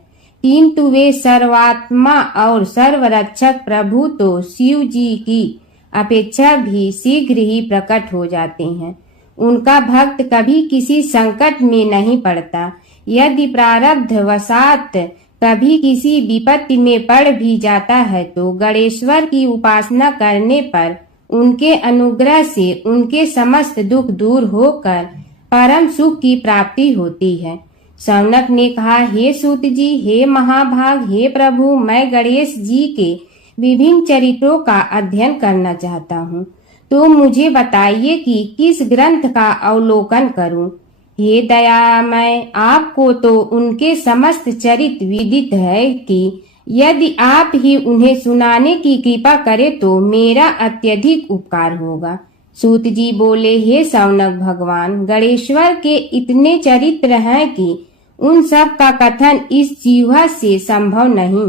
किंतु वे सर्वात्मा और सर्वरक्षक प्रभु तो शिव जी की अपेक्षा भी शीघ्र ही प्रकट हो जाते हैं। उनका भक्त कभी किसी संकट में नहीं पड़ता। यदि प्रारब्ध वशात कभी किसी विपत्ति में पड़ भी जाता है तो गणेश्वर की उपासना करने पर उनके अनुग्रह से उनके समस्त दुख दूर होकर परम सुख की प्राप्ति होती है। शौनक ने कहा, हे सूत जी, हे महाभाग, हे प्रभु, मैं गणेश जी के विभिन्न चरित्रों का अध्ययन करना चाहता हूँ, तो मुझे बताइए कि किस ग्रंथ का अवलोकन करूँ। हे दयामय, आपको तो उनके समस्त चरित्र विदित है कि यदि आप ही उन्हें सुनाने की कृपा करें तो मेरा अत्यधिक उपकार होगा। सूत जी बोले, हे शौनक भगवान, गणेश्वर के इतने चरित्र हैं कि उन सब का कथन इस जीवा से संभव नहीं,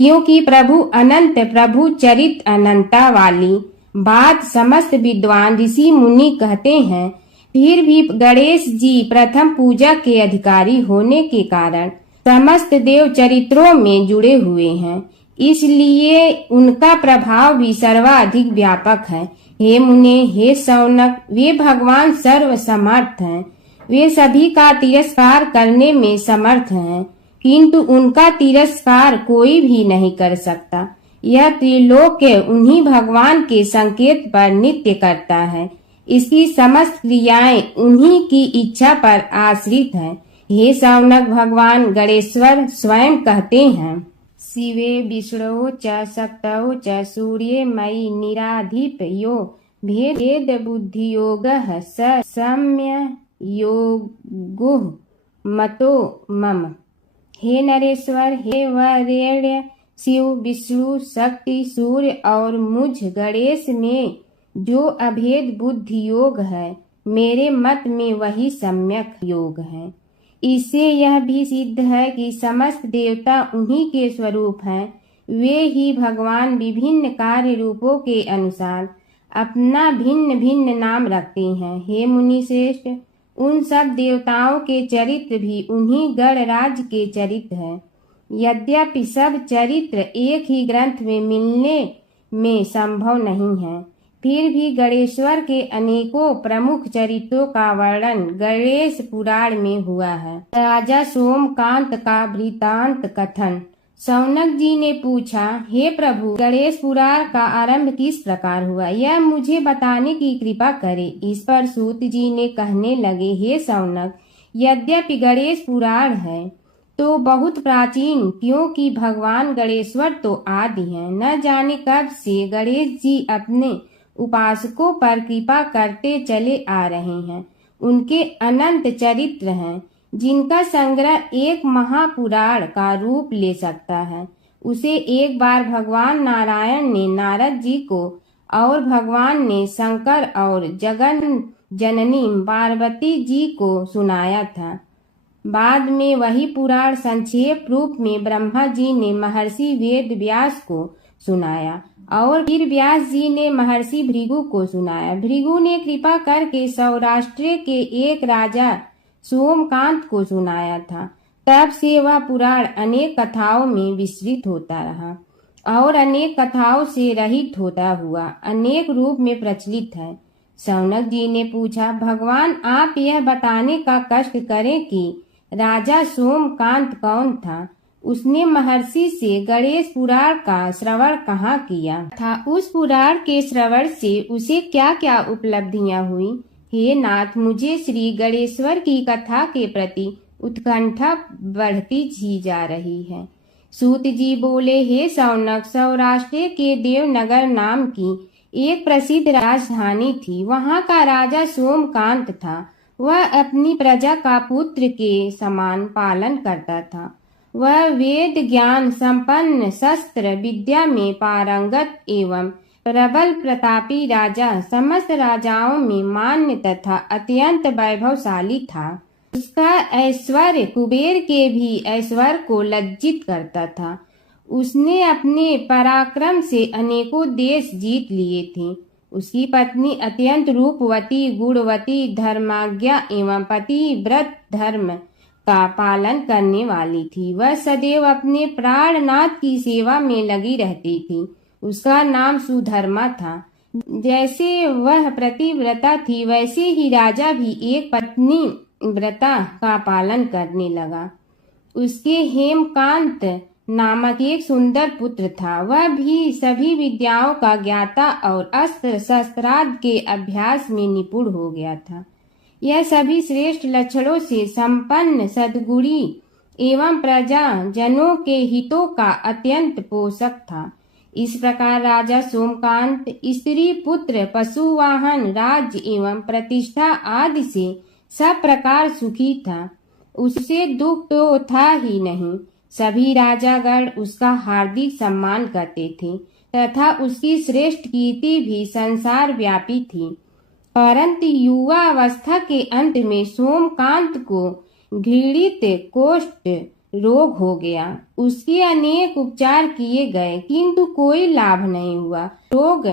क्योंकि प्रभु अनंत, प्रभु चरित्र अनंता वाली बात समस्त विद्वान ऋषि मुनि कहते हैं। फिर भी गणेश जी प्रथम पूजा के अधिकारी होने के कारण समस्त देव चरित्रों में जुड़े हुए हैं, इसलिए उनका प्रभाव भी सर्वाधिक व्यापक है। हे मुने, हे शौनक, वे भगवान सर्व समर्थ हैं। वे सभी का तिरस्कार करने में समर्थ हैं, किंतु उनका तिरस्कार कोई भी नहीं कर सकता। यह त्रिलोक्य उन्हीं भगवान के संकेत पर नित्य करता है। इसकी समस्त क्रियाएं उन्हीं की इच्छा पर आश्रित हैं। हे शौनक भगवान गणेश्वर स्वयं कहते हैं, शिवे विष्णु च शक्तौ च सूर्ये मयि निराधिप यो भेद बुद्धि योगः स सम्य योगो मतो मम। हे नरेश्वर, हे वरेण्य, शिव, विष्णु, शक्ति, सूर्य और मुझ गणेश में जो अभेद बुद्धि योग है, मेरे मत में वही सम्यक योग है। इससे यह भी सिद्ध है कि समस्त देवता उन्हीं के स्वरूप हैं। वे ही भगवान विभिन्न कार्य रूपों के अनुसार अपना भिन्न भिन्न नाम रखते हैं। हे मुनि श्रेष्ठ, उन सब देवताओं के चरित्र भी उन्हीं गणराज के चरित्र हैं। यद्यपि सब चरित्र एक ही ग्रंथ में मिलने में संभव नहीं है, फिर भी गणेश्वर के अनेकों प्रमुख चरित्रों का वर्णन गणेश पुराण में हुआ है। राजा सोमकांत का वृतांत कथन। शौनक जी ने पूछा, हे प्रभु, गणेश पुराण का आरंभ किस प्रकार हुआ, यह मुझे बताने की कृपा करें। इस पर सूत जी ने कहने लगे, हे शौनक, यद्यपि गणेश पुराण है तो बहुत प्राचीन, क्योंकि भगवान गणेश्वर तो आदि हैं। न जाने कब से गणेश जी अपने उपासकों पर कृपा करते चले आ रहे हैं। उनके अनंत चरित्र हैं, जिनका संग्रह एक महापुराण का रूप ले सकता है। उसे एक बार भगवान नारायण ने नारद जी को और भगवान ने शंकर और जगन जननी पार्वती जी को सुनाया था। बाद में वही पुराण संक्षेप रूप में ब्रह्मा जी ने महर्षि वेद व्यास को सुनाया और फिर व्यास जी ने महर्षि भृगु को सुनाया। भृगु ने कृपा करके सौराष्ट्र के एक राजा सोमकांत को सुनाया था। तब से वह पुराण अनेक कथाओं में विस्तृत होता रहा और अनेक कथाओं से रहित होता हुआ अनेक रूप में प्रचलित है। शौनक जी ने पूछा, भगवान, आप यह बताने का कष्ट करें कि राजा सोमकांत कौन था। उसने महर्षि से गणेश पुराण का श्रवण कहाँ किया था, उस पुराण के श्रवण से उसे क्या क्या उपलब्धियां हुई। हे नाथ, मुझे श्री गणेश्वर की कथा के प्रति उत्कंठा बढ़ती ही जा रही है। सूत जी बोले, हे शौनक, सौराष्ट्र के देवनगर नाम की एक प्रसिद्ध राजधानी थी। वहाँ का राजा सोमकांत था। वह अपनी प्रजा का पुत्र के समान पालन करता था। वह वेद ज्ञान संपन्न, शस्त्र विद्या में पारंगत एवं प्रबल प्रतापी राजा, समस्त राजाओं में मान्य तथा अत्यंत वैभवशाली था। उसका ऐश्वर्य कुबेर के भी ऐश्वर्य को लज्जित करता था। उसने अपने पराक्रम से अनेकों देश जीत लिए थे। उसकी पत्नी अत्यंत रूपवती, गुणवती, धर्माज्ञा एवं पतिव्रत धर्म का पालन करने वाली थी। वह सदैव अपने प्राणनाथ की सेवा में लगी रहती थी। उसका नाम सुधर्मा था। जैसे वह प्रतिव्रता थी, वैसे ही राजा भी एक पत्नी व्रता का पालन करने लगा। उसके हेमकांत नामक एक सुंदर पुत्र था। वह भी सभी विद्याओं का ज्ञाता और अस्त्र शस्त्रादि के अभ्यास में निपुण हो गया था। यह सभी श्रेष्ठ लक्षणों से संपन्न, सद्गुणी एवं प्रजा जनों के हितों का अत्यंत पोषक था। इस प्रकार राजा सोमकांत स्त्री, पुत्र, पशु, वाहन, राज्य एवं प्रतिष्ठा आदि से सब प्रकार सुखी था। उससे दुख तो था ही नहीं। सभी राजागण उसका हार्दिक सम्मान करते थे तथा उसकी श्रेष्ठ कीर्ति भी संसार व्यापी थी। परंतु युवा अवस्था के अंत में सोमकांत को घृणित कोष्ठ रोग हो गया। उसके अनेक उपचार किए गए, किंतु कोई लाभ नहीं हुआ। रोग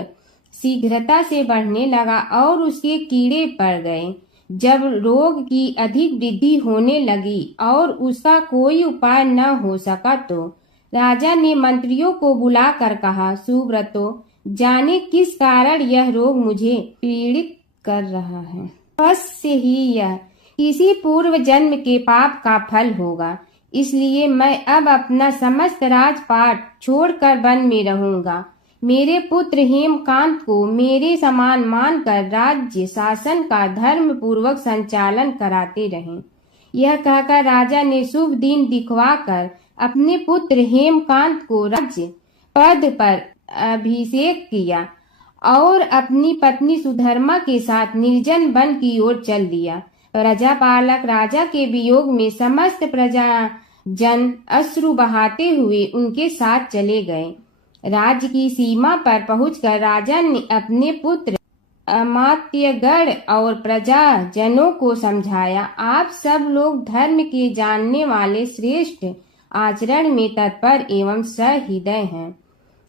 शीघ्रता से बढ़ने लगा और उसके कीड़े पड़ गए। जब रोग की अधिक वृद्धि होने लगी और उसका कोई उपाय न हो सका, तो राजा ने मंत्रियों को बुलाकर कहा, सुव्रतो, जाने किस कारण यह रोग मुझे पीड़ित कर रहा है। अवश्य ही यह किसी पूर्व जन्म के पाप का फल होगा। इसलिए मैं अब अपना समस्त राजपाट छोड़कर वन में रहूंगा। मेरे पुत्र हेमकांत को मेरे समान मानकर राज्य शासन का धर्म पूर्वक संचालन कराते रहें। यह कहकर राजा ने शुभ दिन दिखवाकर अपने पुत्र हेमकांत को राज्य पद पर अभिषेक किया और अपनी पत्नी सुधर्मा के साथ निर्जन वन की ओर चल दिया। प्रजापालक राजा के वियोग में समस्त प्रजा जन अश्रु बहाते हुए उनके साथ चले गए। राज्य की सीमा पर पहुंचकर राजा ने अपने पुत्र अमात्यगण और प्रजा जनों को समझाया, आप सब लोग धर्म के जानने वाले, श्रेष्ठ आचरण में तत्पर एवं सहृदय हैं।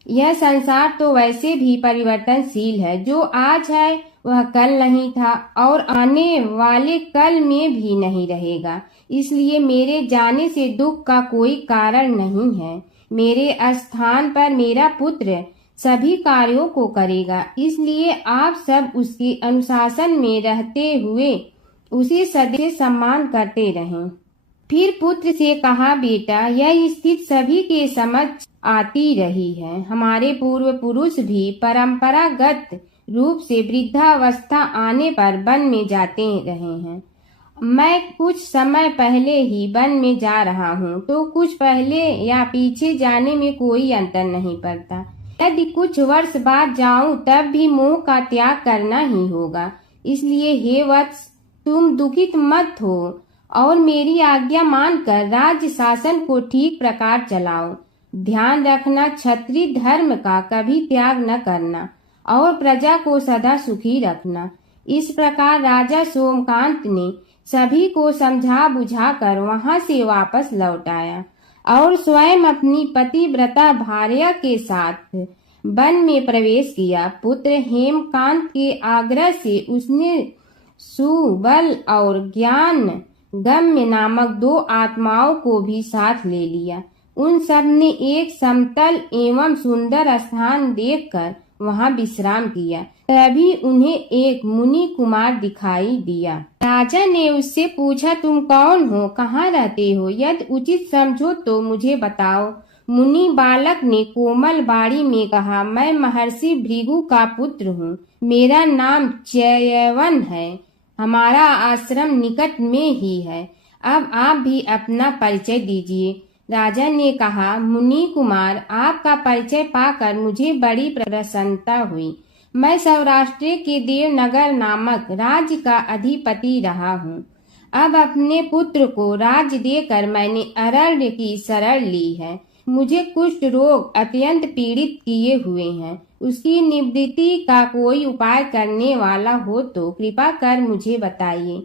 यह संसार तो वैसे भी परिवर्तनशील है। जो आज है वह कल नहीं था और आने वाले कल में भी नहीं रहेगा। इसलिए मेरे जाने से दुख का कोई कारण नहीं है। मेरे स्थान पर मेरा पुत्र सभी कार्यों को करेगा, इसलिए आप सब उसके अनुशासन में रहते हुए उसे सदैव सम्मान करते रहें। फिर पुत्र से कहा, बेटा, यह स्थिति सभी के समझ आती रही है। हमारे पूर्व पुरुष भी परंपरागत रूप से वृद्धावस्था आने पर वन में जाते रहे हैं। मैं कुछ समय पहले ही वन में जा रहा हूँ, तो कुछ पहले या पीछे जाने में कोई अंतर नहीं पड़ता। यदि कुछ वर्ष बाद जाऊं तब भी मोह का त्याग करना ही होगा। इसलिए हे वत्स, तुम दुखित मत हो और मेरी आज्ञा मानकर राज्य शासन को ठीक प्रकार चलाओ। ध्यान रखना, क्षत्रिय धर्म का कभी त्याग न करना और प्रजा को सदा सुखी रखना। इस प्रकार राजा सोमकांत ने सभी को समझा बुझाकर वहां से वापस लौट आया और स्वयं अपनी पतिव्रता भार्या के साथ वन में प्रवेश किया। पुत्र हेमकांत के आग्रह से उसने सुबल और ज्ञान गम्य नामक 2 आत्माओं को भी साथ ले लिया। उन सब ने एक समतल एवं सुंदर स्थान देखकर वहां विश्राम किया। तभी उन्हें एक मुनि कुमार दिखाई दिया। राजा ने उससे पूछा, तुम कौन हो, कहाँ रहते हो? यदि उचित समझो तो मुझे बताओ। मुनि बालक ने कोमल बाड़ी में कहा, मैं महर्षि भृगु का पुत्र हूँ। मेरा नाम च्यवन है। हमारा आश्रम निकट में ही है। अब आप भी अपना परिचय दीजिए। राजा ने कहा, मुनि कुमार, आपका परिचय पाकर मुझे बड़ी प्रसन्नता हुई। मैं सौराष्ट्र के देवनगर नामक राज्य का अधिपति रहा हूँ। अब अपने पुत्र को राज्य देकर मैंने अरण्य की शरण ली है। मुझे कुष्ठ रोग अत्यंत पीड़ित किए हुए हैं। उसकी निवृत्ति का कोई उपाय करने वाला हो तो कृपा कर मुझे बताइए।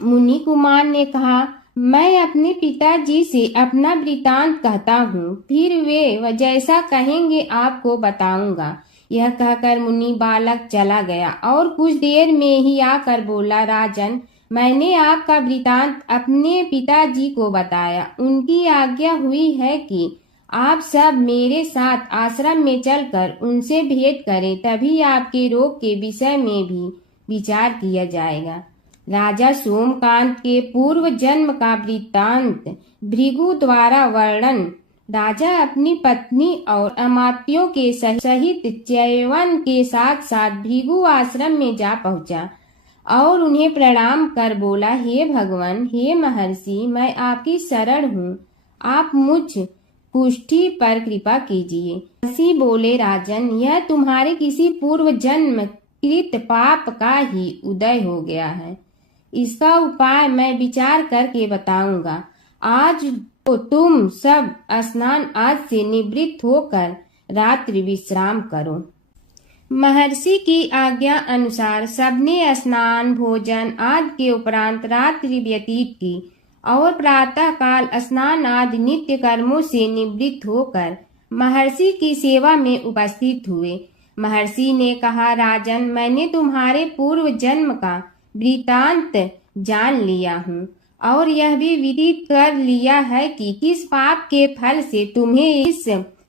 मुनि कुमार ने कहा, मैं अपने पिताजी से अपना वृतांत कहता हूँ, फिर वे जैसा कहेंगे आपको बताऊंगा। यह कहकर मुनि बालक चला गया और कुछ देर में ही आकर बोला, राजन, मैंने आपका वृतांत अपने पिताजी को बताया। उनकी आज्ञा हुई है कि आप सब मेरे साथ आश्रम में चलकर उनसे भेंट करें, तभी आपके रोग के विषय में भी विचार किया जाएगा। राजा सोमकांत के पूर्व जन्म का वृत्तांत भृगु द्वारा वर्णन। राजा अपनी पत्नी और अमात्यों के सहित च्यवन के साथ साथ भृगु आश्रम में जा पहुंचा और उन्हें प्रणाम कर बोला, हे भगवान, हे महर्षि, मैं आपकी शरण हूँ। आप मुझ कुष्ठी पर कृपा कीजिए। महर्षि बोले, राजन, यह तुम्हारे किसी पूर्व जन्म कृत पाप का ही उदय हो गया है। इसका उपाय मैं विचार करके बताऊंगा। आज तो तुम सब स्नान आदि से निवृत्त होकर रात्रि विश्राम करो। महर्षि की आज्ञा अनुसार सबने स्नान भोजन आदि के उपरांत रात्रि व्यतीत की और प्रातः काल स्नान आदि नित्य कर्मों से निवृत्त होकर महर्षि की सेवा में उपस्थित हुए। महर्षि ने कहा, राजन, मैंने तुम्हारे पूर्व जन्म का वृतांत जान लिया हूँ और यह भी विदित कर लिया है कि किस पाप के फल से तुम्हें इस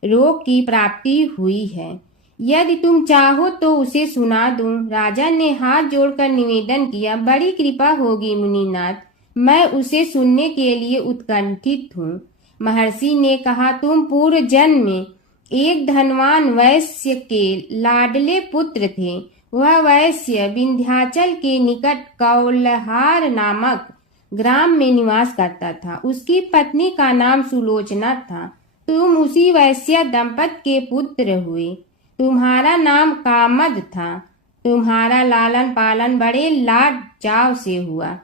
रोग की प्राप्ति हुई है। यदि तुम चाहो तो उसे सुना दूं। राजा ने हाथ जोड़कर निवेदन किया, बड़ी कृपा होगी मुनिनाथ, मैं उसे सुनने के लिए उत्कंठित हूँ। महर्षि ने कहा, तुम पूर्व जन्म में एक धनवान वैश्य के लाडले पुत्र थे। वह वैश्य विंध्याचल के निकट कौलहार नामक ग्राम में निवास करता था। उसकी पत्नी का नाम सुलोचना था। तुम उसी वैश्य दंपत के पुत्र हुए। तुम्हारा नाम कामद था। तुम्हारा लालन पालन बड़े लाड चाव से हुआ।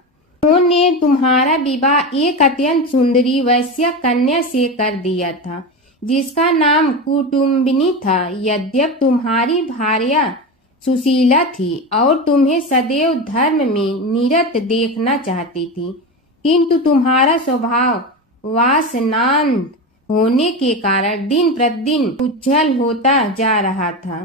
उन्होंने तुम्हारा विवाह एक अत्यंत सुंदरी वैश्य कन्या से कर दिया था, जिसका नाम कुटुम्बिनी था। यद्यप तुम्हारी भार्या सुशीला थी और तुम्हें सदैव धर्म में निरत देखना चाहती थी, किंतु तुम्हारा स्वभाव वासनांध होने के कारण दिन प्रतिदिन उज्जवल होता जा रहा था।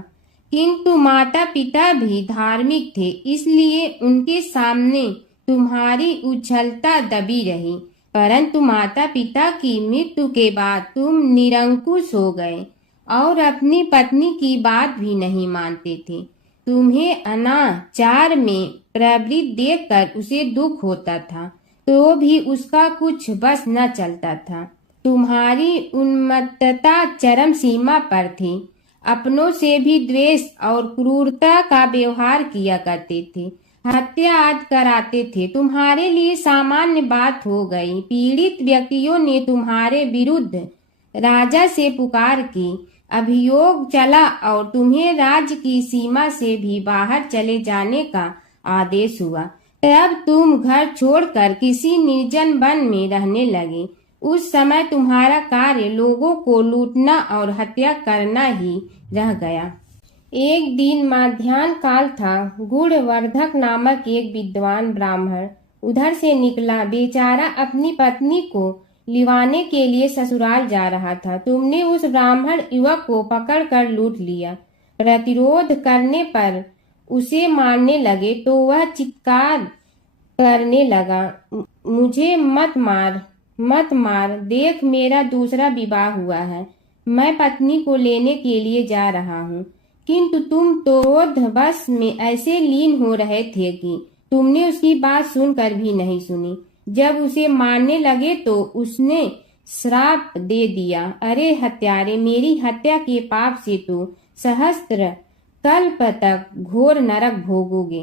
किंतु माता पिता भी धार्मिक थे, इसलिए उनके सामने तुम्हारी उछलता दबी रही, परंतु माता पिता की मृत्यु के बाद तुम निरंकुश हो गए और अपनी पत्नी की बात भी नहीं मानते थे। तुम्हें अनाचार में प्रवृत्त देखकर उसे दुख होता था, तो भी उसका कुछ बस न चलता था। तुम्हारी उन्मत्तता चरम सीमा पर थी। अपनों से भी द्वेष और क्रूरता का व्यवहार किया करते थे, हत्या आदि कराते थे। तुम्हारे लिए सामान्य बात हो गई। पीड़ित व्यक्तियों ने तुम्हारे विरुद्ध राजा से पुकार की, अभियोग चला और तुम्हें राज्य की सीमा से भी बाहर चले जाने का आदेश हुआ। तब तुम घर छोड़कर किसी निर्जन वन में रहने लगे। उस समय तुम्हारा कार्य लोगों को लूटना और हत्या करना ही रह गया। एक दिन मध्याह्न काल था। गुणवर्धक नामक एक विद्वान ब्राह्मण उधर से निकला। बेचारा अपनी पत्नी को लिवाने के लिए ससुराल जा रहा था। तुमने उस ब्राह्मण युवक को पकड़कर लूट लिया। प्रतिरोध करने पर उसे मारने लगे तो वह चित्कार करने लगा, मुझे मत मार, मत मार, देख मेरा दूसरा विवाह हुआ है, मैं पत्नी को लेने के लिए जा रहा हूँ। किंतु तुम तो क्रोधवश में ऐसे लीन हो रहे थे कि तुमने उसकी बात सुनकर भी नहीं सुनी। जब उसे मारने लगे तो उसने श्राप दे दिया, अरे हत्यारे, मेरी हत्या के पाप से तो सहस्त्र कल्प तक घोर नरक भोगोगे।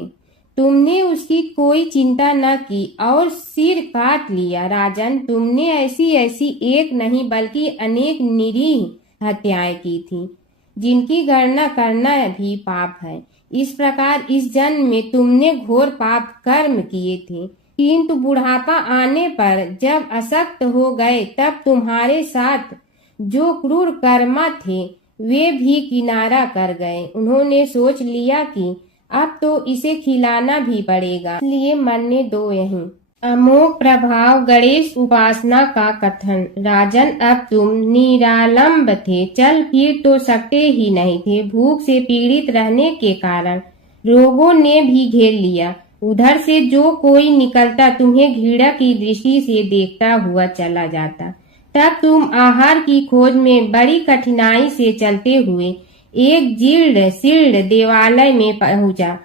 तुमने उसकी कोई चिंता न की और सिर काट लिया। राजन, तुमने ऐसी एक नहीं बल्कि अनेक निरीह हत्याएं की थी, जिनकी गणना करना भी पाप है। इस प्रकार इस जन्म में तुमने घोर पाप कर्म किए थे, किंतु बुढ़ापा आने पर जब अशक्त हो गए तब तुम्हारे साथ जो क्रूर कर्मा थे वे भी किनारा कर गए। उन्होंने सोच लिया कि अब तो इसे खिलाना भी पड़ेगा, इसलिए मरने दो यहीं। अमोघ प्रभाव गणेश उपासना का कथन। राजन, अब तुम निरालंब थे, चल फिर तो सकते ही नहीं थे। भूख से पीड़ित रहने के कारण रोगों ने भी घेर लिया। उधर से जो कोई निकलता तुम्हें घृणा की दृष्टि से देखता हुआ चला जाता। तब तुम आहार की खोज में बड़ी कठिनाई से चलते हुए एक जीर्ण शीर्ण देवालय में पहुंचा।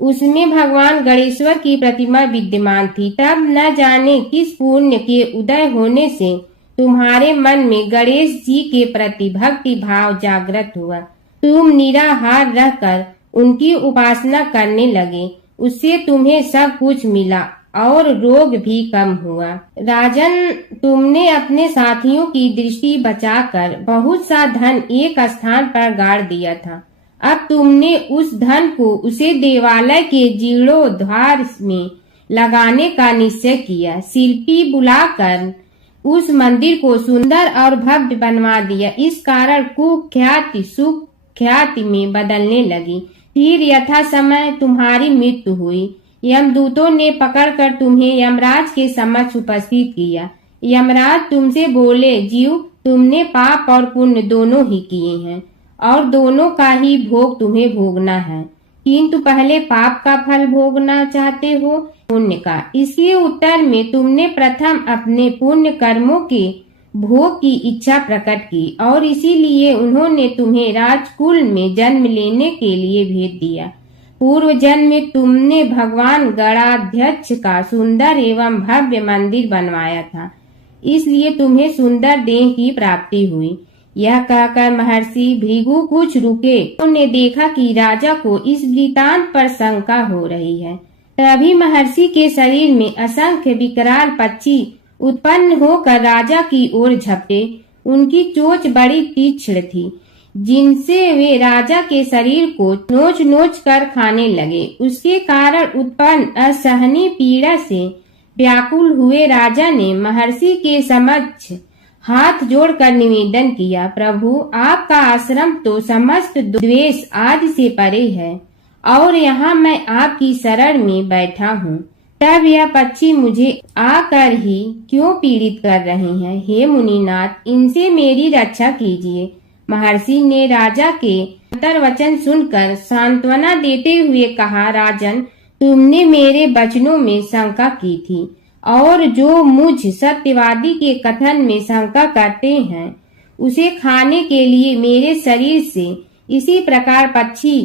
उसमें भगवान गणेश्वर की प्रतिमा विद्यमान थी। तब न जाने किस पुण्य के उदय होने से तुम्हारे मन में गणेश जी के प्रति भक्ति भाव जागृत हुआ। तुम निराहार रहकर उनकी उपासना करने लगे। उससे तुम्हें सब कुछ मिला और रोग भी कम हुआ। राजन, तुमने अपने साथियों की दृष्टि बचाकर बहुत सा धन एक स्थान पर गाड़ दिया था। अब तुमने उस धन को उसे देवालय के जीर्णोद्धार में लगाने का निश्चय किया। शिल्पी बुलाकर उस मंदिर को सुंदर और भव्य बनवा दिया। इस कारण कुख्याति सुख्याति में बदलने लगी। फिर यथा समय तुम्हारी मृत्यु हुई। यमदूतों ने पकड़कर तुम्हें यमराज के समक्ष उपस्थित किया। यमराज तुमसे बोले, जीव, तुमने पाप और पुण्य दोनों ही किए हैं और दोनों का ही भोग तुम्हें भोगना है, किंतु पहले पाप का फल भोगना चाहते हो पुण्य का। इसके उत्तर में तुमने प्रथम अपने पुण्य कर्मों के भोग की इच्छा प्रकट की और इसीलिए उन्होंने तुम्हें राजकुल में जन्म लेने के लिए भेज दिया। पूर्व जन्म में तुमने भगवान गणाध्यक्ष का सुंदर एवं भव्य मंदिर बनवाया था, इसलिए तुम्हें सुंदर देह की प्राप्ति हुई। यह कहकर महर्षि भृगु कुछ रुके। उन्होंने देखा कि राजा को इस वृतांत पर शंका हो रही है। तभी महर्षि के शरीर में असंख्य विकराल पक्षी उत्पन्न होकर राजा की ओर झपटे। उनकी चोंच बड़ी तीक्ष्ण थी, जिनसे वे राजा के शरीर को नोच नोच कर खाने लगे। उसके कारण उत्पन्न असहनीय पीड़ा से व्याकुल हुए राजा ने महर्षि के समक्ष हाथ जोड़कर निवेदन किया, प्रभु, आपका आश्रम तो समस्त द्वेष आदि से परे है और यहाँ मैं आपकी शरण में बैठा हूँ। तब यह पक्षी मुझे आकर ही क्यों पीड़ित कर रहे हैं? हे मुनिनाथ, इनसे मेरी रक्षा कीजिए। महर्षि ने राजा के अंतर्वचन सुनकर सांत्वना देते हुए कहा, राजन, तुमने मेरे वचनों में शंका की थी, और जो मुझ सत्यवादी के कथन में शंका करते हैं उसे खाने के लिए मेरे शरीर से इसी प्रकार पक्षी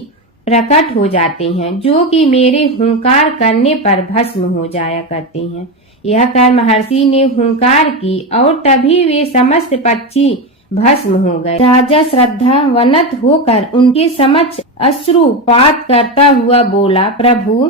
प्रकट हो जाते हैं, जो कि मेरे हुंकार करने पर भस्म हो जाया करते हैं। यह कर महर्षि ने हुंकार की और तभी वे समस्त पक्षी भस्म हो गए। राजा श्रद्धावनत होकर उनके समक्ष अश्रुपात करता हुआ बोला, प्रभु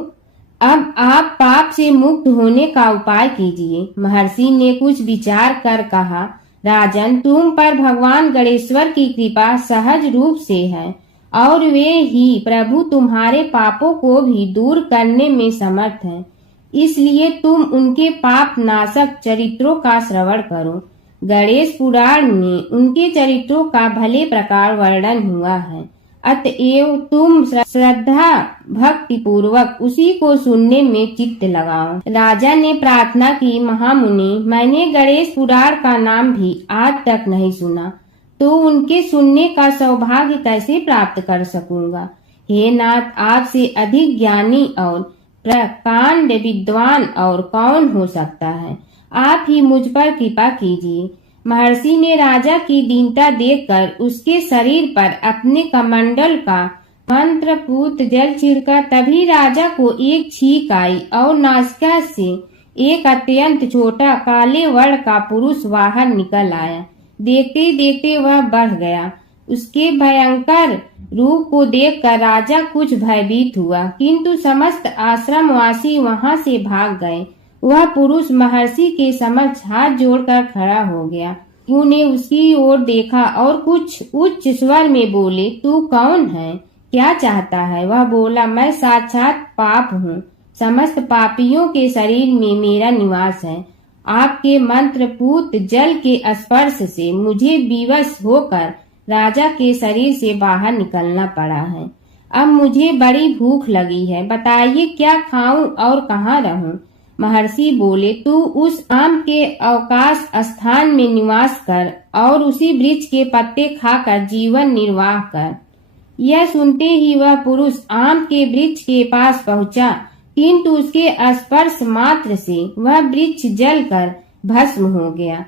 अब आप पाप से मुक्त होने का उपाय कीजिए। महर्षि ने कुछ विचार कर कहा, राजन, तुम पर भगवान गणेश्वर की कृपा सहज रूप से है और वे ही प्रभु तुम्हारे पापों को भी दूर करने में समर्थ हैं। इसलिए तुम उनके पाप नाशक चरित्रों का श्रवण करो। गणेश पुराण में उनके चरित्रों का भले प्रकार वर्णन हुआ है, अतएव तुम श्रद्धा भक्ति पूर्वक उसी को सुनने में चित्त लगाओ। राजा ने प्रार्थना की, महामुनि, मैंने गणेश पुराण का नाम भी आज तक नहीं सुना, तो उनके सुनने का सौभाग्य कैसे प्राप्त कर सकूंगा। हे नाथ, आपसे अधिक ज्ञानी और प्रकांड विद्वान और कौन हो सकता है। आप ही मुझ पर कृपा कीजिए। महर्षि ने राजा की दीनता देखकर उसके शरीर पर अपने कमंडल का मंत्रपूत जल छिड़का। तभी राजा को एक छींक आई और नासिका से एक अत्यंत छोटा काले वर्ण का पुरुष बाहर निकल आया। देखते देखते वह बढ़ गया। उसके भयंकर रूप को देखकर राजा कुछ भयभीत हुआ, किंतु समस्त आश्रमवासी वहां से भाग गए। वह पुरुष महर्षि के समक्ष हाथ जोड़कर खड़ा हो गया। उन्हें उसकी ओर देखा और कुछ उच्च स्वर में बोले, तू कौन है, क्या चाहता है। वह बोला, मैं साक्षात पाप हूँ, समस्त पापियों के शरीर में मेरा निवास है। आपके मंत्रपूत जल के स्पर्श से मुझे विवश होकर राजा के शरीर से बाहर निकलना पड़ा है। अब मुझे बड़ी भूख लगी है, बताइए क्या खाऊं और कहाँ रहूं। महर्षि बोले, तू उस आम के अवकाश स्थान में निवास कर और उसी वृक्ष के पत्ते खाकर जीवन निर्वाह कर। यह सुनते ही वह पुरुष आम के वृक्ष के पास पहुंचा, किंतु उसके स्पर्श मात्र से वह वृक्ष जलकर भस्म हो गया।